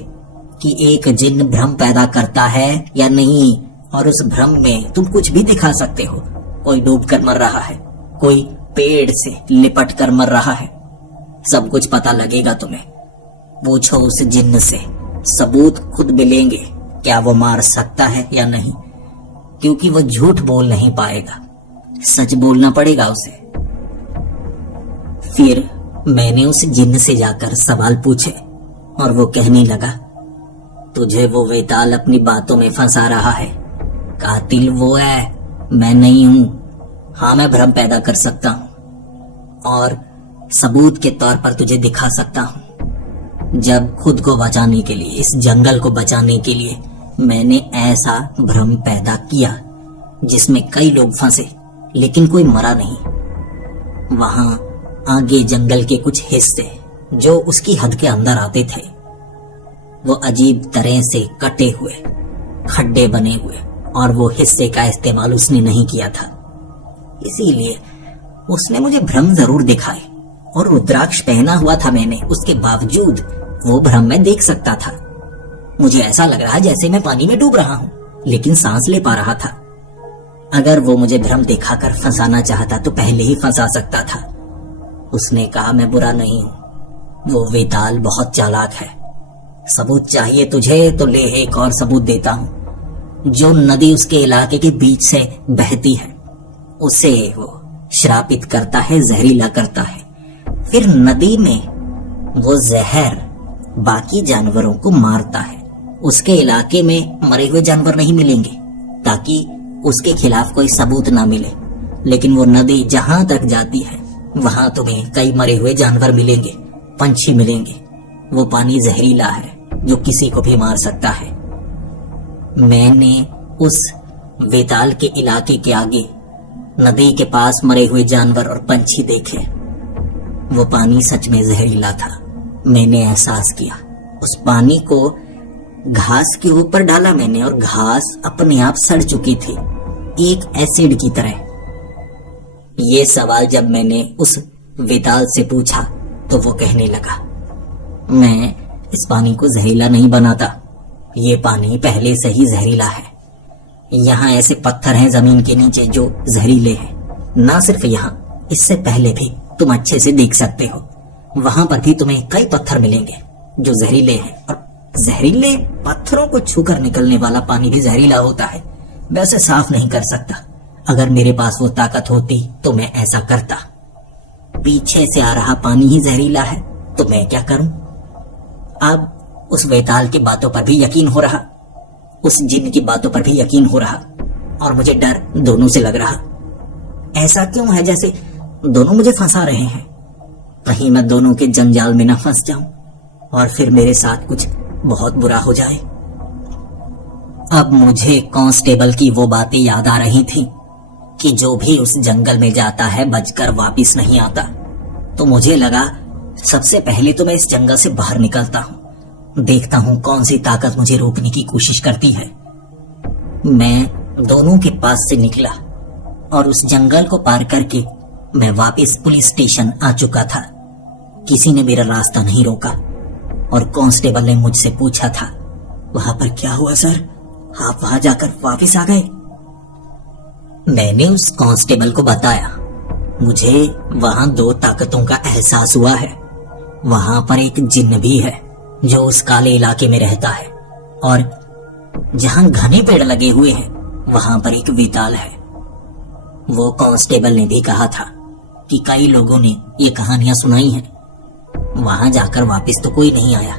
कि एक जिन भ्रम पैदा करता है या नहीं, और उस भ्रम में तुम कुछ भी दिखा सकते हो। कोई डूब कर मर रहा है, कोई पेड़ से लिपट कर मर रहा है, सब कुछ पता लगेगा तुम्हें। पूछो उस जिन्न से, सबूत खुद मिलेंगे, क्या वो मार सकता है या नहीं, क्योंकि वो झूठ बोल नहीं पाएगा, सच बोलना पड़ेगा उसे। फिर मैंने उस जिन्न से जाकर सवाल पूछे और वो कहने लगा, तुझे वो वेताल अपनी बातों में फंसा रहा है। कातिल वो है, मैं नहीं हूं। हाँ, मैं भ्रम पैदा कर सकता हूं और सबूत के तौर पर तुझे दिखा सकता हूं। जब खुद को बचाने के लिए, इस जंगल को बचाने के लिए मैंने ऐसा भ्रम पैदा किया जिसमें कई लोग फंसे लेकिन कोई मरा नहीं। वहां आगे जंगल के कुछ हिस्से जो उसकी हद के अंदर आते थे, वो अजीब तरह से कटे हुए, खड्डे बने हुए, और वो हिस्से का इस्तेमाल उसने नहीं किया था। इसीलिए उसने मुझे भ्रम जरूर दिखाए, और रुद्राक्ष पहना हुआ था मैंने, उसके बावजूद वो भ्रम मैं देख सकता था। मुझे ऐसा लग रहा है जैसे मैं पानी में डूब रहा हूं, लेकिन सांस ले पा रहा था। अगर वो मुझे भ्रम दिखाकर फंसाना चाहता तो पहले ही फंसा सकता था। उसने कहा, मैं बुरा नहीं हूं, वो वेताल बहुत चालाक है। सबूत चाहिए तुझे तो ले, एक और सबूत देता हूं। जो नदी उसके इलाके के बीच से बहती है, उसे वो श्रापित करता है, जहरीला करता है। फिर नदी में वो जहर बाकी जानवरों को मारता है। उसके इलाके में मरे हुए जानवर नहीं मिलेंगे ताकि उसके खिलाफ कोई सबूत ना मिले, लेकिन वो नदी जहां तक जाती है वहां तुम्हें कई मरे हुए जानवर मिलेंगे, पंछी मिलेंगे। वो पानी जहरीला है जो किसी को भी मार सकता है। मैंने उस वेताल के इलाके के आगे नदी के पास मरे हुए जानवर और पंछी देखे। वो पानी सच में जहरीला था। मैंने एहसास किया। उस पानी को घास के ऊपर डाला मैंने और घास अपने आप सड़ चुकी थी, एक एसिड की तरह। ये सवाल जब मैंने उस वेताल से पूछा तो वो कहने लगा, मैं इस पानी को जहरीला नहीं बनाता, ये पानी पहले से ही जहरीला है। यहाँ ऐसे पत्थर हैं जमीन के नीचे जो जहरीले हैं। ना सिर्फ यहाँ, इससे पहले भी तुम अच्छे से देख सकते हो, वहां पर भी तुम्हें कई पत्थर मिलेंगे जो जहरीले हैं। और जहरीले पत्थरों को छूकर निकलने वाला पानी भी जहरीला होता है। वैसे साफ नहीं कर सकता। अगर मेरे पास वो ताकत होती तो मैं ऐसा करता। पीछे से आ रहा पानी ही जहरीला है तो मैं क्या करूं? अब उस वेताल की बातों पर भी यकीन हो रहा, उस जिन की बातों पर भी यकीन हो रहा, और मुझे डर दोनों से लग रहा। ऐसा क्यों है जैसे दोनों मुझे फंसा रहे हैं? कहीं मैं दोनों के जंजाल में न फंस जाऊं और फिर मेरे साथ कुछ बहुत बुरा हो जाए। अब मुझे कांस्टेबल की वो बातें याद आ रही थी कि जो भी उस जंगल में जाता है बचकर वापस नहीं आता। तो मुझे लगा सबसे पहले तो मैं इस जंगल से बाहर निकलता हूं, देखता हूं कौन सी ताकत मुझे रोकने की कोशिश करती है। मैं दोनों के पास से निकला और उस जंगल को पार करके मैं वापस पुलिस स्टेशन आ चुका था। किसी ने मेरा रास्ता नहीं रोका और कांस्टेबल ने मुझसे पूछा था, वहां पर क्या हुआ सर, आप वहां जाकर वापस आ गए? मैंने उस कांस्टेबल को बताया, मुझे वहां दो ताकतों का एहसास हुआ है। वहां पर एक जिन्न भी है जो उस काले इलाके में रहता है, और जहां घने पेड़ लगे हुए हैं वहां पर एक वेताल है। वो कांस्टेबल ने भी कहा था कि कई लोगों ने ये कहानियां सुनाई हैं। वहां जाकर वापस तो कोई नहीं आया,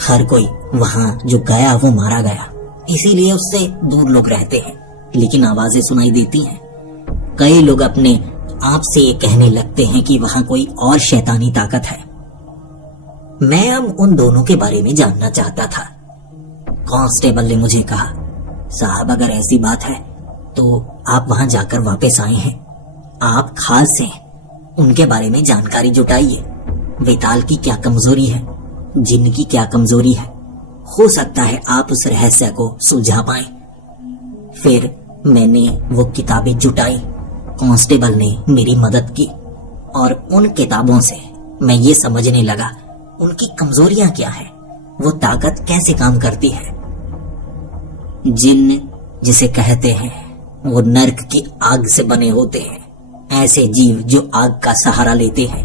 हर कोई वहां जो गया वो मारा गया। इसीलिए उससे दूर लोग रहते हैं, लेकिन आवाजें सुनाई देती हैं। कई लोग अपने आप से ये कहने लगते हैं कि वहां कोई और शैतानी ताकत है। मैं अब उन दोनों के बारे में जानना चाहता था। कांस्टेबल ने मुझे कहा, साहब अगर ऐसी बात है तो आप वहां जाकर वापस आए हैं, आप खास हैं, उनके बारे में जानकारी जुटाइए। वेताल की क्या कमजोरी है, जिन की क्या कमजोरी है, हो सकता है आप उस रहस्य को सुलझा पाएं। फिर मैंने वो किताबें जुटाई। कांस्टेबल ने मेरी मदद की और उन किताबों से मैं ये समझने लगा उनकी कमजोरियां क्या है, वो ताकत कैसे काम करती है। जिन जिसे कहते हैं वो नर्क की आग से बने होते हैं। ऐसे जीव जो आग का सहारा लेते हैं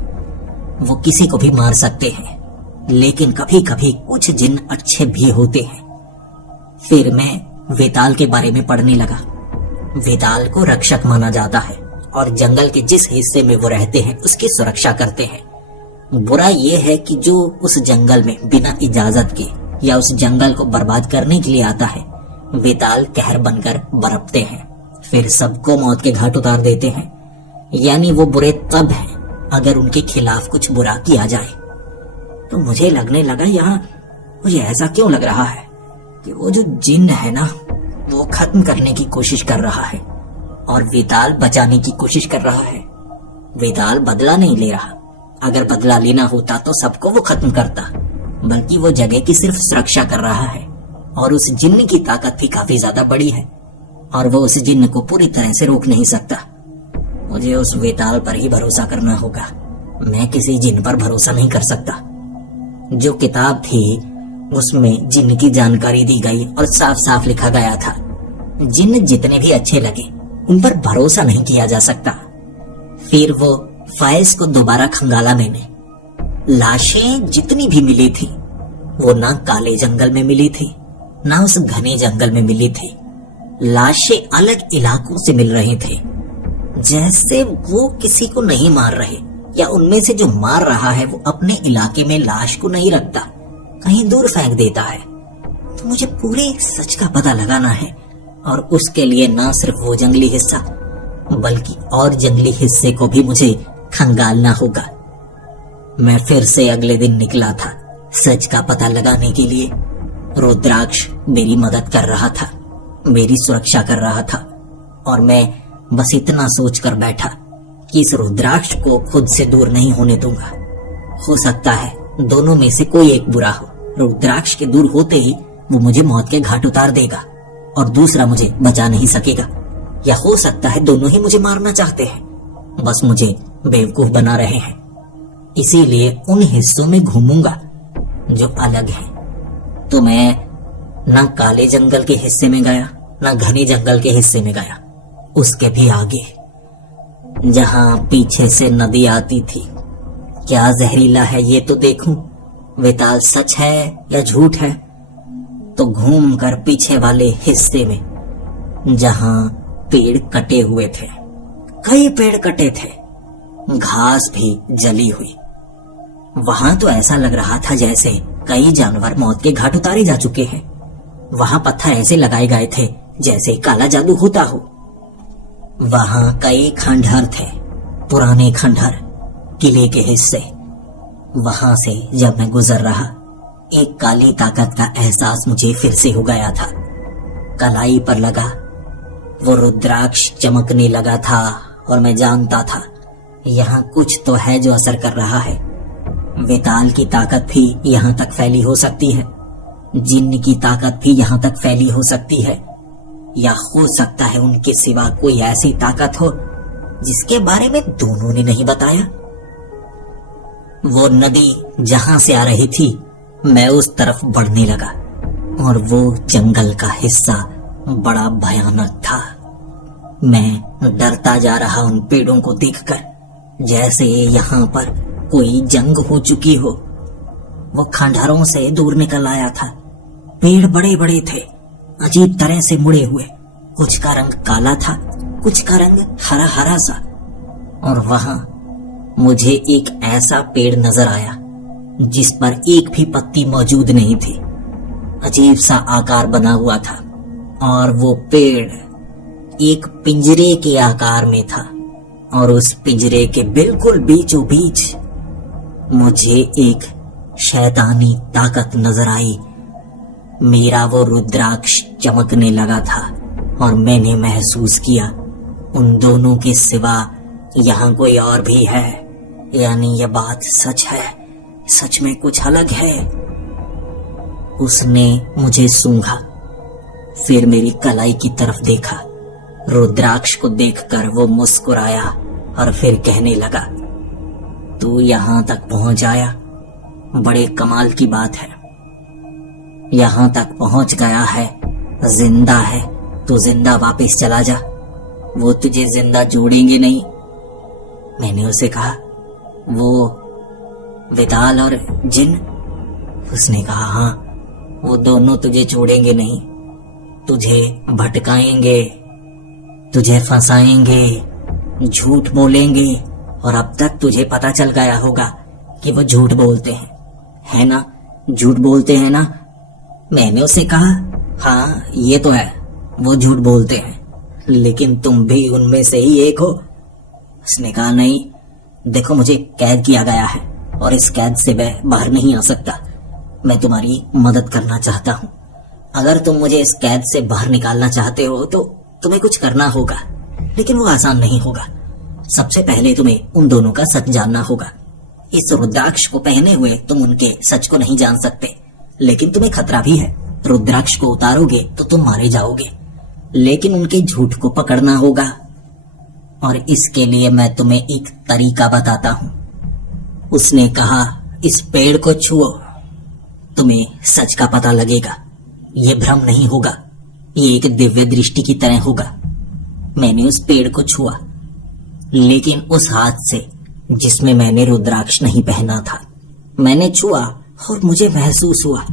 वो किसी को भी मार सकते हैं, लेकिन कभी कभी कुछ जिन अच्छे भी होते हैं। फिर मैं वेताल के बारे में पढ़ने लगा। वेताल को रक्षक माना जाता है और जंगल के जिस हिस्से में वो रहते हैं उसकी सुरक्षा करते हैं। बुरा यह है कि जो उस जंगल में बिना इजाजत के या उस जंगल को बर्बाद करने के लिए आता है, वेताल कहर बनकर बरपते हैं, फिर सबको मौत के घाट उतार देते हैं। यानी वो बुरे तब हैं अगर उनके खिलाफ कुछ बुरा किया जाए। तो मुझे लगने लगा यहाँ मुझे ऐसा क्यों लग रहा है कि वो जो जिन है ना वो खत्म करने की कोशिश कर रहा है और वेताल बचाने की कोशिश कर रहा है। वेताल बदला नहीं ले रहा। अगर बदला लेना होता तो सबको वो खत्म करता, बल्कि वो जगह की सिर्फ सुरक्षा कर रहा है। और उस जिन्न की ताकत भी काफी ज्यादा बड़ी है और वो उस जिन्न को पूरी तरह से रोक नहीं सकता। मुझे उस वेताल पर ही भरोसा करना होगा, मैं किसी जिन्न पर भरोसा नहीं कर सकता। जो किताब थी उसमें जिन्न की जानकारी दी गई और साफ साफ लिखा गया था, जिन्न जितने भी अच्छे लगे उन पर भरोसा नहीं किया जा सकता। फिर वो फाइल्स को दोबारा खंगाला मैंने। लाशें जितनी भी मिली थी वो ना काले जंगल में मिली थी ना उस घने जंगल में मिली थी। लाशें अलग इलाकों से मिल रहे थे, जैसे वो किसी को नहीं मार रहे, या उनमें से जो मार रहा है वो अपने इलाके में लाश को नहीं रखता, कहीं दूर फेंक देता है। तो मुझे पूरे सच का पता लगाना है और उसके लिए ना सिर्फ वो जंगली हिस्सा बल्कि और जंगली हिस्से को भी मुझे खंगालना होगा। मैं फिर से अगले दिन निकला था सच का पता लगाने के लिए। रुद्राक्ष मेरी मदद कर रहा था। मेरी सुरक्षा कर रहा था और मैं बस इतना सोचकर बैठा कि इस रुद्राक्ष को खुद से दूर नहीं होने दूंगा। हो सकता है दोनों में से कोई एक बुरा हो। रुद्राक्ष के दूर होते ही वो मुझे मौत के घाट उतार देगा और दूसरा मुझे बचा नहीं सकेगा। या हो सकता है दोनों ही मुझे मारना चाहते हैं, बस मुझे बेवकूफ बना रहे हैं। इसीलिए उन हिस्सों में घूमूंगा जो अलग हैं। तो मैं ना काले जंगल के हिस्से में गया, ना घने जंगल के हिस्से में गया, उसके भी आगे जहां पीछे से नदी आती थी। क्या जहरीला है ये तो देखूं, वेताल सच है या झूठ है। तो घूम कर पीछे वाले हिस्से में जहां पेड़ कटे हुए थे, कई पेड़ कटे थे, घास भी जली हुई, वहां तो ऐसा लग रहा था जैसे कई जानवर मौत के घाट उतारे जा चुके हैं। वहां पत्थर ऐसे लगाए गए थे जैसे काला जादू होता हो। वहां कई खंडहर थे, पुराने खंडहर, किले के हिस्से। वहां से जब मैं गुजर रहा, एक काली ताकत का एहसास मुझे फिर से हो गया था। कलाई पर लगा वो रुद्राक्ष चमकने लगा था और मैं जानता था यहाँ कुछ तो है जो असर कर रहा है। वेताल की ताकत भी यहाँ तक फैली हो सकती है, जिन्न की ताकत भी यहाँ तक फैली हो सकती है, या हो सकता है उनके सिवा कोई ऐसी ताकत हो जिसके बारे में दोनों ने नहीं बताया। वो नदी जहां से आ रही थी, मैं उस तरफ बढ़ने लगा और वो जंगल का हिस्सा बड़ा भयानक था। मैं डरता जा रहा उन पेड़ों को देखकर, जैसे यहाँ पर कोई जंग हो चुकी हो। वो खंडहरों से दूर निकल आया था। पेड़ बड़े बड़े थे, अजीब तरह से मुड़े हुए, कुछ का रंग काला था, कुछ का रंग हरा हरा सा। और वहां मुझे एक ऐसा पेड़ नजर आया जिस पर एक भी पत्ती मौजूद नहीं थी। अजीब सा आकार बना हुआ था और वो पेड़ एक पिंजरे के आकार में था और उस पिंजरे के बिल्कुल बीचों बीच मुझे एक शैतानी ताकत नजर आई। मेरा वो रुद्राक्ष चमकने लगा था और मैंने महसूस किया उन दोनों के सिवा यहाँ कोई और भी है। यानी ये बात सच है, सच में कुछ अलग है। उसने मुझे सूंघा, फिर मेरी कलाई की तरफ देखा। रुद्राक्ष को देखकर वो मुस्कुराया और फिर कहने लगा, तू यहाँ तक पहुंच आया, बड़े कमाल की बात है। यहाँ तक पहुंच गया है, जिंदा है, तो जिंदा वापस चला जा, वो तुझे जिंदा जोड़ेंगे नहीं। मैंने उसे कहा, वो वेताल और जिन? उसने कहा, हाँ, वो दोनों तुझे छोड़ेंगे नहीं, तुझे भटकाएंगे, तुझे फंसाएंगे, झूठ बोलेंगे। और अब तक तुझे पता चल गया होगा कि वो झूठ बोलते हैं, है ना? झूठ बोलते हैं ना? मैंने उसे कहा, हाँ ये तो है, वो झूठ बोलते हैं, लेकिन तुम भी उनमें से ही एक हो। उसने कहा, नहीं, देखो मुझे कैद किया गया है और इस कैद से मैं बाहर नहीं आ सकता। मैं तुम्हारी मदद करना चाहता हूँ। अगर तुम मुझे इस कैद से बाहर निकालना चाहते हो तो तुम्हें कुछ करना होगा, लेकिन वो आसान नहीं होगा। सबसे पहले तुम्हें उन दोनों का सच जानना होगा। इस रुद्राक्ष को पहने हुए तुम उनके सच को नहीं जान सकते, लेकिन तुम्हें खतरा भी है। रुद्राक्ष को उतारोगे तो तुम मारे जाओगे, लेकिन उनके झूठ को पकड़ना होगा। और इसके लिए मैं तुम्हें एक तरीका बताता हूं। उसने कहा, इस पेड़ को छुओ, तुम्हें सच का पता लगेगा। ये भ्रम नहीं होगा, ये एक दिव्य दृष्टि की तरह होगा। मैंने उस पेड़ को छुआ, लेकिन उस हाथ से जिसमें मैंने रुद्राक्ष नहीं पहना था। मैंने छुआ और मुझे महसूस हुआ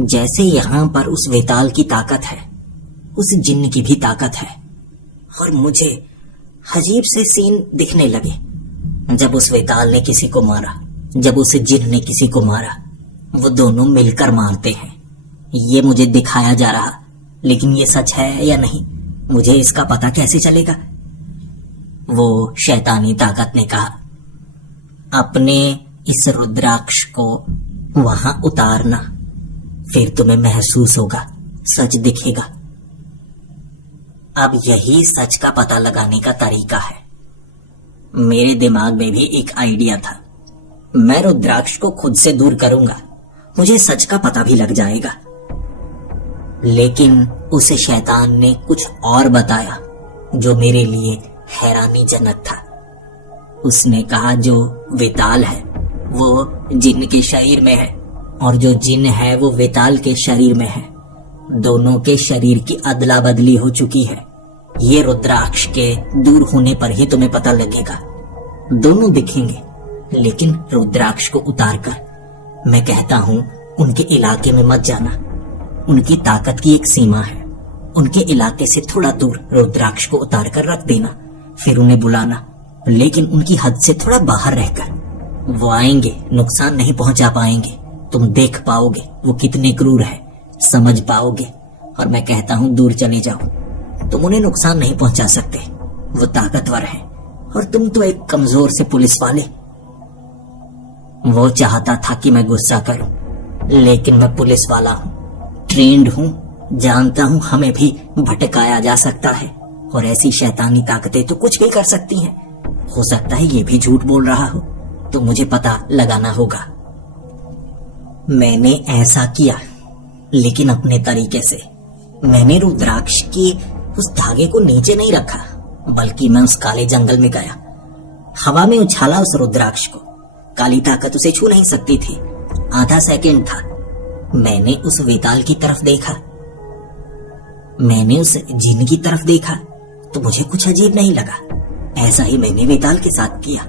जैसे यहां पर उस वेताल की ताकत है, उस जिन्न की भी ताकत है। और मुझे अजीब से सीन दिखने लगे। जब उस वेताल ने किसी को मारा, जब उस जिन्न ने किसी को मारा, वो दोनों मिलकर मारते हैं। ये मुझे दिखाया जा रहा, लेकिन ये सच है या नहीं, मुझे इसका पता कैसे चलेगा? वो शैतानी ताकत ने कहा, अपने इस रुद्राक्ष को वहां उतारना, फिर तुम्हें महसूस होगा, सच दिखेगा। अब यही सच का पता लगाने का तरीका है। मेरे दिमाग में भी एक आइडिया था। मैं रुद्राक्ष को खुद से दूर करूंगा, मुझे सच का पता भी लग जाएगा। लेकिन उस शैतान ने कुछ और बताया जो मेरे लिए हैरानीजनक था। उसने कहा जो वेताल है वो जिन के शरीर में है और जो जिन है वो वेताल के शरीर में है। दोनों के शरीर की अदला बदली हो चुकी है। ये रुद्राक्ष के दूर होने पर ही तुम्हें पता लगेगा। दोनों दिखेंगे, लेकिन रुद्राक्ष को उतारकर मैं कहता हूं उनके इलाके में मत जाना। उनकी ताकत की एक सीमा है। उनके इलाके से थोड़ा दूर रुद्राक्ष को उतारकर रख देना, फिर उन्हें बुलाना, लेकिन उनकी हद से थोड़ा बाहर रहकर। वो आएंगे, नुकसान नहीं पहुंचा पाएंगे। तुम देख पाओगे वो कितने क्रूर है, समझ पाओगे। और मैं कहता हूं दूर चले जाओ। तुम उन्हें नुकसान नहीं पहुंचा सकते, वो ताकतवर है और तुम तो एक कमजोर से पुलिस वाले। वो चाहता था कि मैं गुस्सा करूं, लेकिन मैं पुलिस वाला हूं, ट्रेंड हूं, जानता हूं हमें भी भटकाया जा सकता है और ऐसी शैतानी ताकतें तो कुछ भी कर सकती हैं। हो सकता है ये भी झूठ बोल रहा हो, तो मुझे पता लगाना होगा। मैंने ऐसा किया, लेकिन अपने तरीके से। मैंने रुद्राक्ष के उस धागे को नीचे नहीं रखा, बल्कि मैं उस काले जंगल में गया, हवा में उछाला उस रुद्राक्ष को। काली ताकत उसे छू नहीं सकती थी। आधा सेकंड था। मैंने उस वेताल की तरफ देखा, मैंने उस जिन की तरफ देखा, तो मुझे कुछ अजीब नहीं लगा। ऐसा ही मैंने वेताल के साथ किया।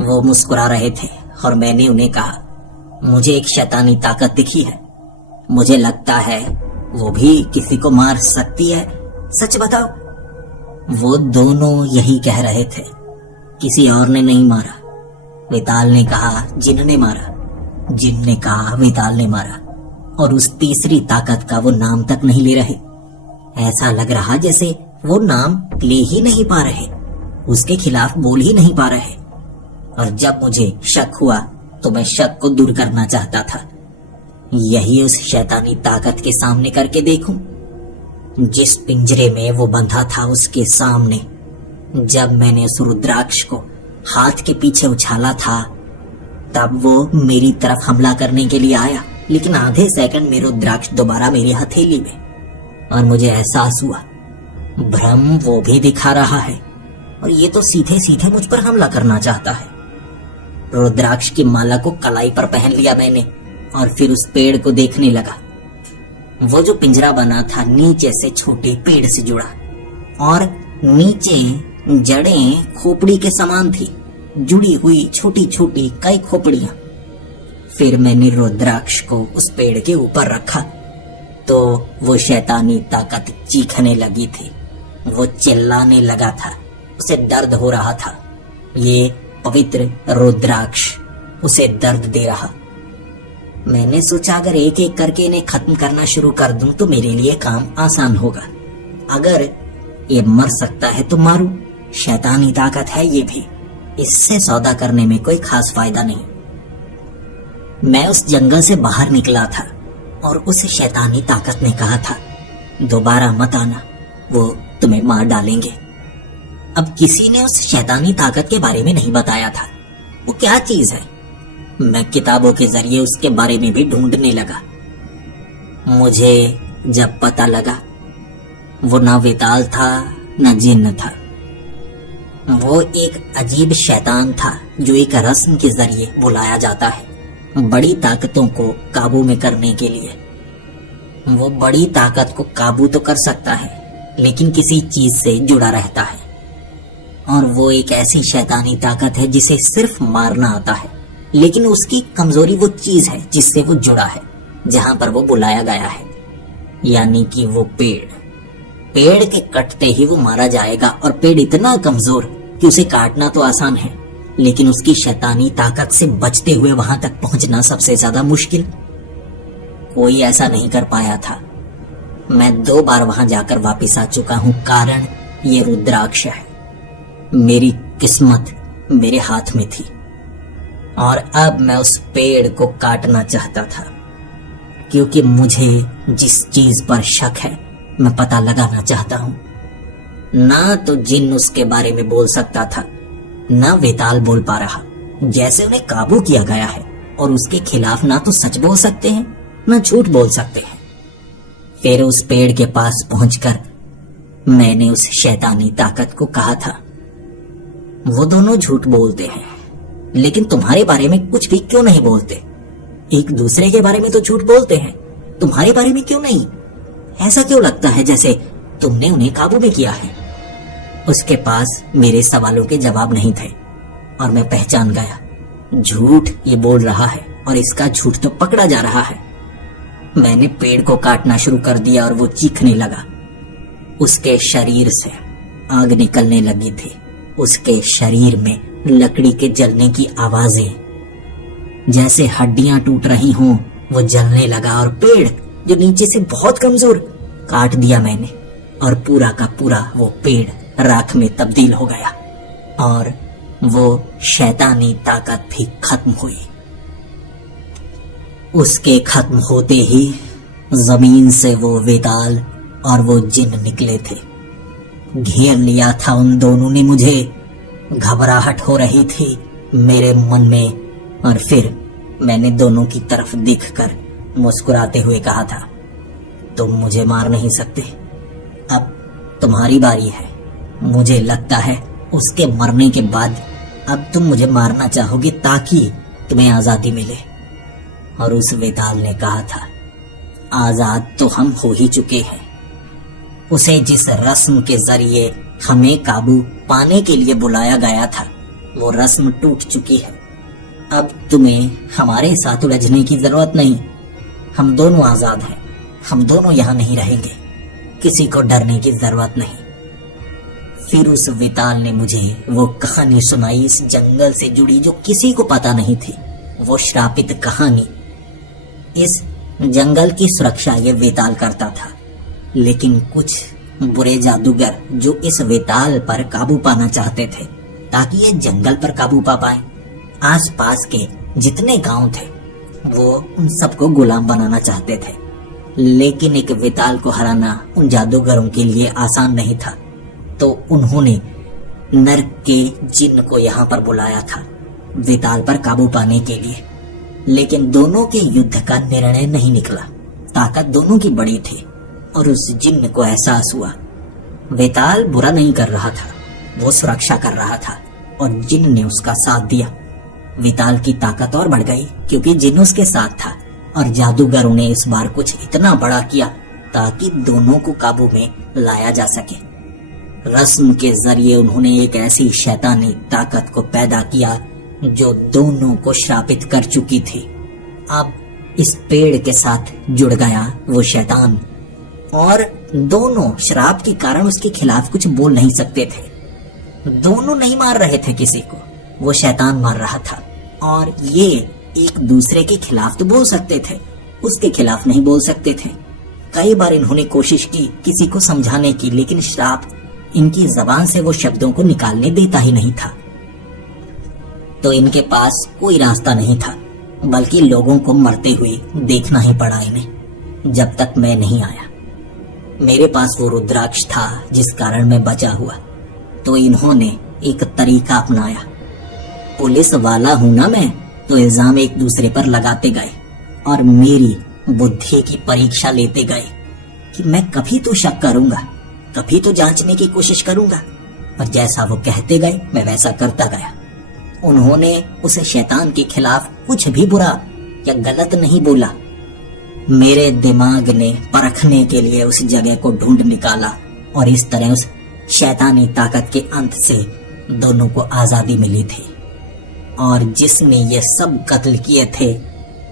वो मुस्कुरा रहे थे और मैंने उन्हें कहा, मुझे एक शैतानी ताकत दिखी है, मुझे लगता है वो भी किसी को मार सकती है, सच बताओ। वो दोनों यही कह रहे थे। किसी और ने नहीं मारा। वेताल ने कहा जिन ने मारा, जिन ने कहा वेताल ने मारा, और उस तीसरी ताकत का वो नाम तक नहीं ले रहे। ऐसा लग रहा जैसे वो नाम ले ही नहीं पा रहे, उसके खिलाफ बोल ही नहीं पा रहे। और जब मुझे शक हुआ तो मैं शक को दूर करना चाहता था। यही उस शैतानी ताकत के सामने करके देखूं। जिस पिंजरे में वो बंधा था उसके सामने जब मैंने उस रुद्राक्ष को हाथ के पीछे उछाला था, तब वो मेरी तरफ हमला करने के लिए आया, लेकिन आधे सेकंड में रुद्राक्ष दोबारा मेरी हथेली में, और मुझे एहसास हुआ भ्रम वो भी दिखा रहा है, और ये तो सीधे सीधे मुझ पर हमला करना चाहता है। रुद्राक्ष की माला को कलाई पर पहन लिया मैंने और फिर उस पेड़ को देखने लगा। वो जो पिंजरा बना था नीचे से छोटे पेड़ से जुड़ा, और नीचे जड़ें खोपड़ी के समान थी, जुड़ी हुई छोटी छोटी कई खोपड़ियां। फिर मैंने रुद्राक्ष को उस पेड़ के ऊपर रखा तो वो शैतानी ताकत चीखने लगी थी। वो चिल्लाने लगा था, उसे दर्द हो रहा था। ये पवित्र रुद्राक्ष उसे दर्द दे रहा। मैंने सोचा अगर एक एक करके इन्हें खत्म करना शुरू कर दूं तो मेरे लिए काम आसान होगा। अगर ये मर सकता है तो मारूं, शैतानी ताकत है ये भी, इससे सौदा करने में कोई खास फायदा नहीं। मैं उस जंगल से बाहर निकला था और उस शैतानी ताकत ने कहा था, दोबारा मत आना, वो तुम्हें मार डालेंगे। अब किसी ने उस शैतानी ताकत के बारे में नहीं बताया था, वो क्या चीज है। मैं किताबों के जरिए उसके बारे में भी ढूंढने लगा। मुझे जब पता लगा वो ना वेताल था ना जिन्न था, वो एक अजीब शैतान था जो एक रस्म के जरिए बुलाया जाता है बड़ी ताकतों को काबू में करने के लिए। वो बड़ी ताकत को काबू तो कर सकता है, लेकिन किसी चीज से जुड़ा रहता है, और वो एक ऐसी शैतानी ताकत है जिसे सिर्फ मारना आता है, लेकिन उसकी कमजोरी वो चीज है जिससे वो जुड़ा है, जहां पर वो बुलाया गया है, यानी कि वो पेड़। पेड़ के कटते ही वो मारा जाएगा, और पेड़ इतना कमजोर कि उसे काटना तो आसान है, लेकिन उसकी शैतानी ताकत से बचते हुए वहां तक पहुंचना सबसे ज्यादा मुश्किल। कोई ऐसा नहीं कर पाया था। मैं 2 बार वहां जाकर वापस आ चुका हूं, कारण ये रुद्राक्ष है। मेरी किस्मत मेरे हाथ में थी, और अब मैं उस पेड़ को काटना चाहता था, क्योंकि मुझे जिस चीज पर शक है मैं पता लगाना चाहता हूं ना तो जिन उसके बारे में बोल सकता था, ना वेताल बोल पा रहा। जैसे उन्हें काबू किया गया है और उसके खिलाफ ना तो सच बोल सकते हैं ना झूठ बोल सकते हैं। फिर उस पेड़ के पास पहुंचकर मैंने उस शैतानी ताकत को कहा था, वो दोनों झूठ बोलते हैं, लेकिन तुम्हारे बारे में कुछ भी क्यों नहीं बोलते? एक दूसरे के बारे में तो झूठ बोलते हैं, तुम्हारे बारे में क्यों नहीं? ऐसा क्यों लगता है जैसे तुमने उन्हें काबू में किया है? उसके पास मेरे सवालों के जवाब नहीं थे और मैं पहचान गया, झूठ ये बोल रहा है और इसका झूठ तो पकड़ा जा रहा है। मैंने पेड़ को काटना शुरू कर दिया और वो चीखने लगा। उसके शरीर से आग निकलने लगी थी। उसके शरीर में लकड़ी के जलने की आवाजें, जैसे हड्डियां टूट रही हों, वो जलने लगा और पेड़ जो नीचे से बहुत कमजोर, काट दिया मैंने और पूरा का पूरा वो पेड़ राख में तब्दील हो गया और वो शैतानी ताकत भी खत्म हुई। उसके खत्म होते ही जमीन से वो वेताल और वो जिन निकले थे। घेर लिया था उन दोनों ने मुझे। घबराहट हो रही थी मेरे मन में और फिर मैंने दोनों की तरफ देखकर मुस्कुराते हुए कहा था, तुम मुझे मार नहीं सकते, अब तुम्हारी बारी है। मुझे लगता है उसके मरने के बाद अब तुम मुझे मारना चाहोगे ताकि तुम्हें आजादी मिले। और उस वेताल ने कहा था, आजाद तो हम हो ही चुके हैं। उसे जिस रस्म के जरिए हमें काबू पाने के लिए बुलाया गया था, वो रस्म टूट चुकी है। अब तुम्हें हमारे साथ उलझने की जरूरत नहीं। हम दोनों आजाद हैं, हम दोनों यहाँ नहीं रहेंगे, किसी को डरने की जरूरत नहीं। फिर उस वेताल ने मुझे वो कहानी सुनाई इस जंगल से जुड़ी जो किसी को पता नहीं थी, वो श्रापित कहानी। इस जंगल की सुरक्षा ये वेताल करता था, लेकिन कुछ बुरे जादूगर जो इस वेताल पर काबू पाना चाहते थे ताकि ये जंगल पर काबू पा पाए, आसपास के जितने गांव थे वो उन सबको गुलाम बनाना चाहते थे। लेकिन एक वेताल को हराना उन जादूगरों के लिए आसान नहीं था, तो उन्होंने नर्क के जिन को यहाँ पर बुलाया था वेताल पर काबू पाने के लिए। लेकिन दोनों के युद्ध का निर्णय नहीं निकला। ताकत दोनों की बड़ी थी और उस जिन्न को एहसास हुआ वेताल बुरा नहीं कर रहा था, वो सुरक्षा कर रहा था और जिन्न ने उसका साथ दिया। वेताल की ताकत और बढ़ गई क्योंकि जिन्न उसके साथ था और जादूगरों ने इस बार कुछ इतना बड़ा किया ताकि दोनों को काबू में लाया जा सके। रस्म के जरिए उन्होंने एक ऐसी शैतानी ताकत को पैदा किया जो दोनों को श्रापित कर चुकी थी। अब इस पेड़ के साथ जुड़ गया वो शैतान और दोनों श्राप के कारण उसके खिलाफ कुछ बोल नहीं सकते थे। दोनों नहीं मार रहे थे किसी को, वो शैतान मार रहा था और ये एक दूसरे के खिलाफ तो बोल सकते थे, उसके खिलाफ नहीं बोल सकते थे। कई बार इन्होंने कोशिश की किसी को समझाने की, लेकिन श्राप इनकी जबान से वो शब्दों को निकालने देता ही नहीं था। तो इनके पास कोई रास्ता नहीं था, बल्कि लोगों को मरते हुए देखना ही पड़ा इन्हें जब तक मैं नहीं आया। मेरे पास वो रुद्राक्ष था जिस कारण मैं बचा हुआ, तो इन्होंने एक तरीका अपनाया। पुलिस वाला हूं ना मैं, तो इल्जाम एक दूसरे पर लगाते गए और मेरी बुद्धि की परीक्षा लेते गए कि मैं कभी तो शक करूंगा, कभी तो जांचने की कोशिश करूंगा। और जैसा वो कहते गए मैं वैसा करता गया। उन्होंने उस शैतान के खिलाफ कुछ भी बुरा या गलत नहीं बोला। मेरे दिमाग ने परखने के लिए उस जगह को ढूंढ निकाला और इस तरह उस शैतानी ताकत के अंत से दोनों को आजादी मिली थी। और जिसने ये सब कत्ल किए थे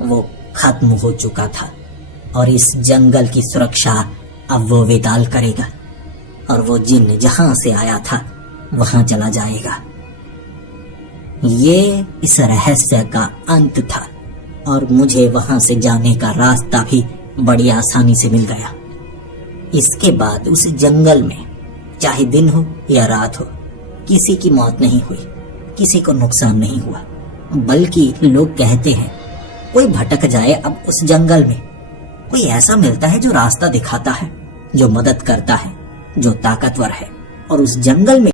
वो खत्म हो चुका था और इस जंगल की सुरक्षा अब वो वेताल करेगा और वो जिन्न जहां से आया था वहां चला जाएगा। ये इस रहस्य का अंत था और मुझे वहां से जाने का रास्ता भी बड़ी आसानी से मिल गया। इसके बाद उस जंगल में चाहे दिन हो या रात हो, किसी की मौत नहीं हुई, किसी को नुकसान नहीं हुआ। बल्कि लोग कहते हैं कोई भटक जाए अब उस जंगल में, कोई ऐसा मिलता है जो रास्ता दिखाता है, जो मदद करता है, जो ताकतवर है, और उस जंगल में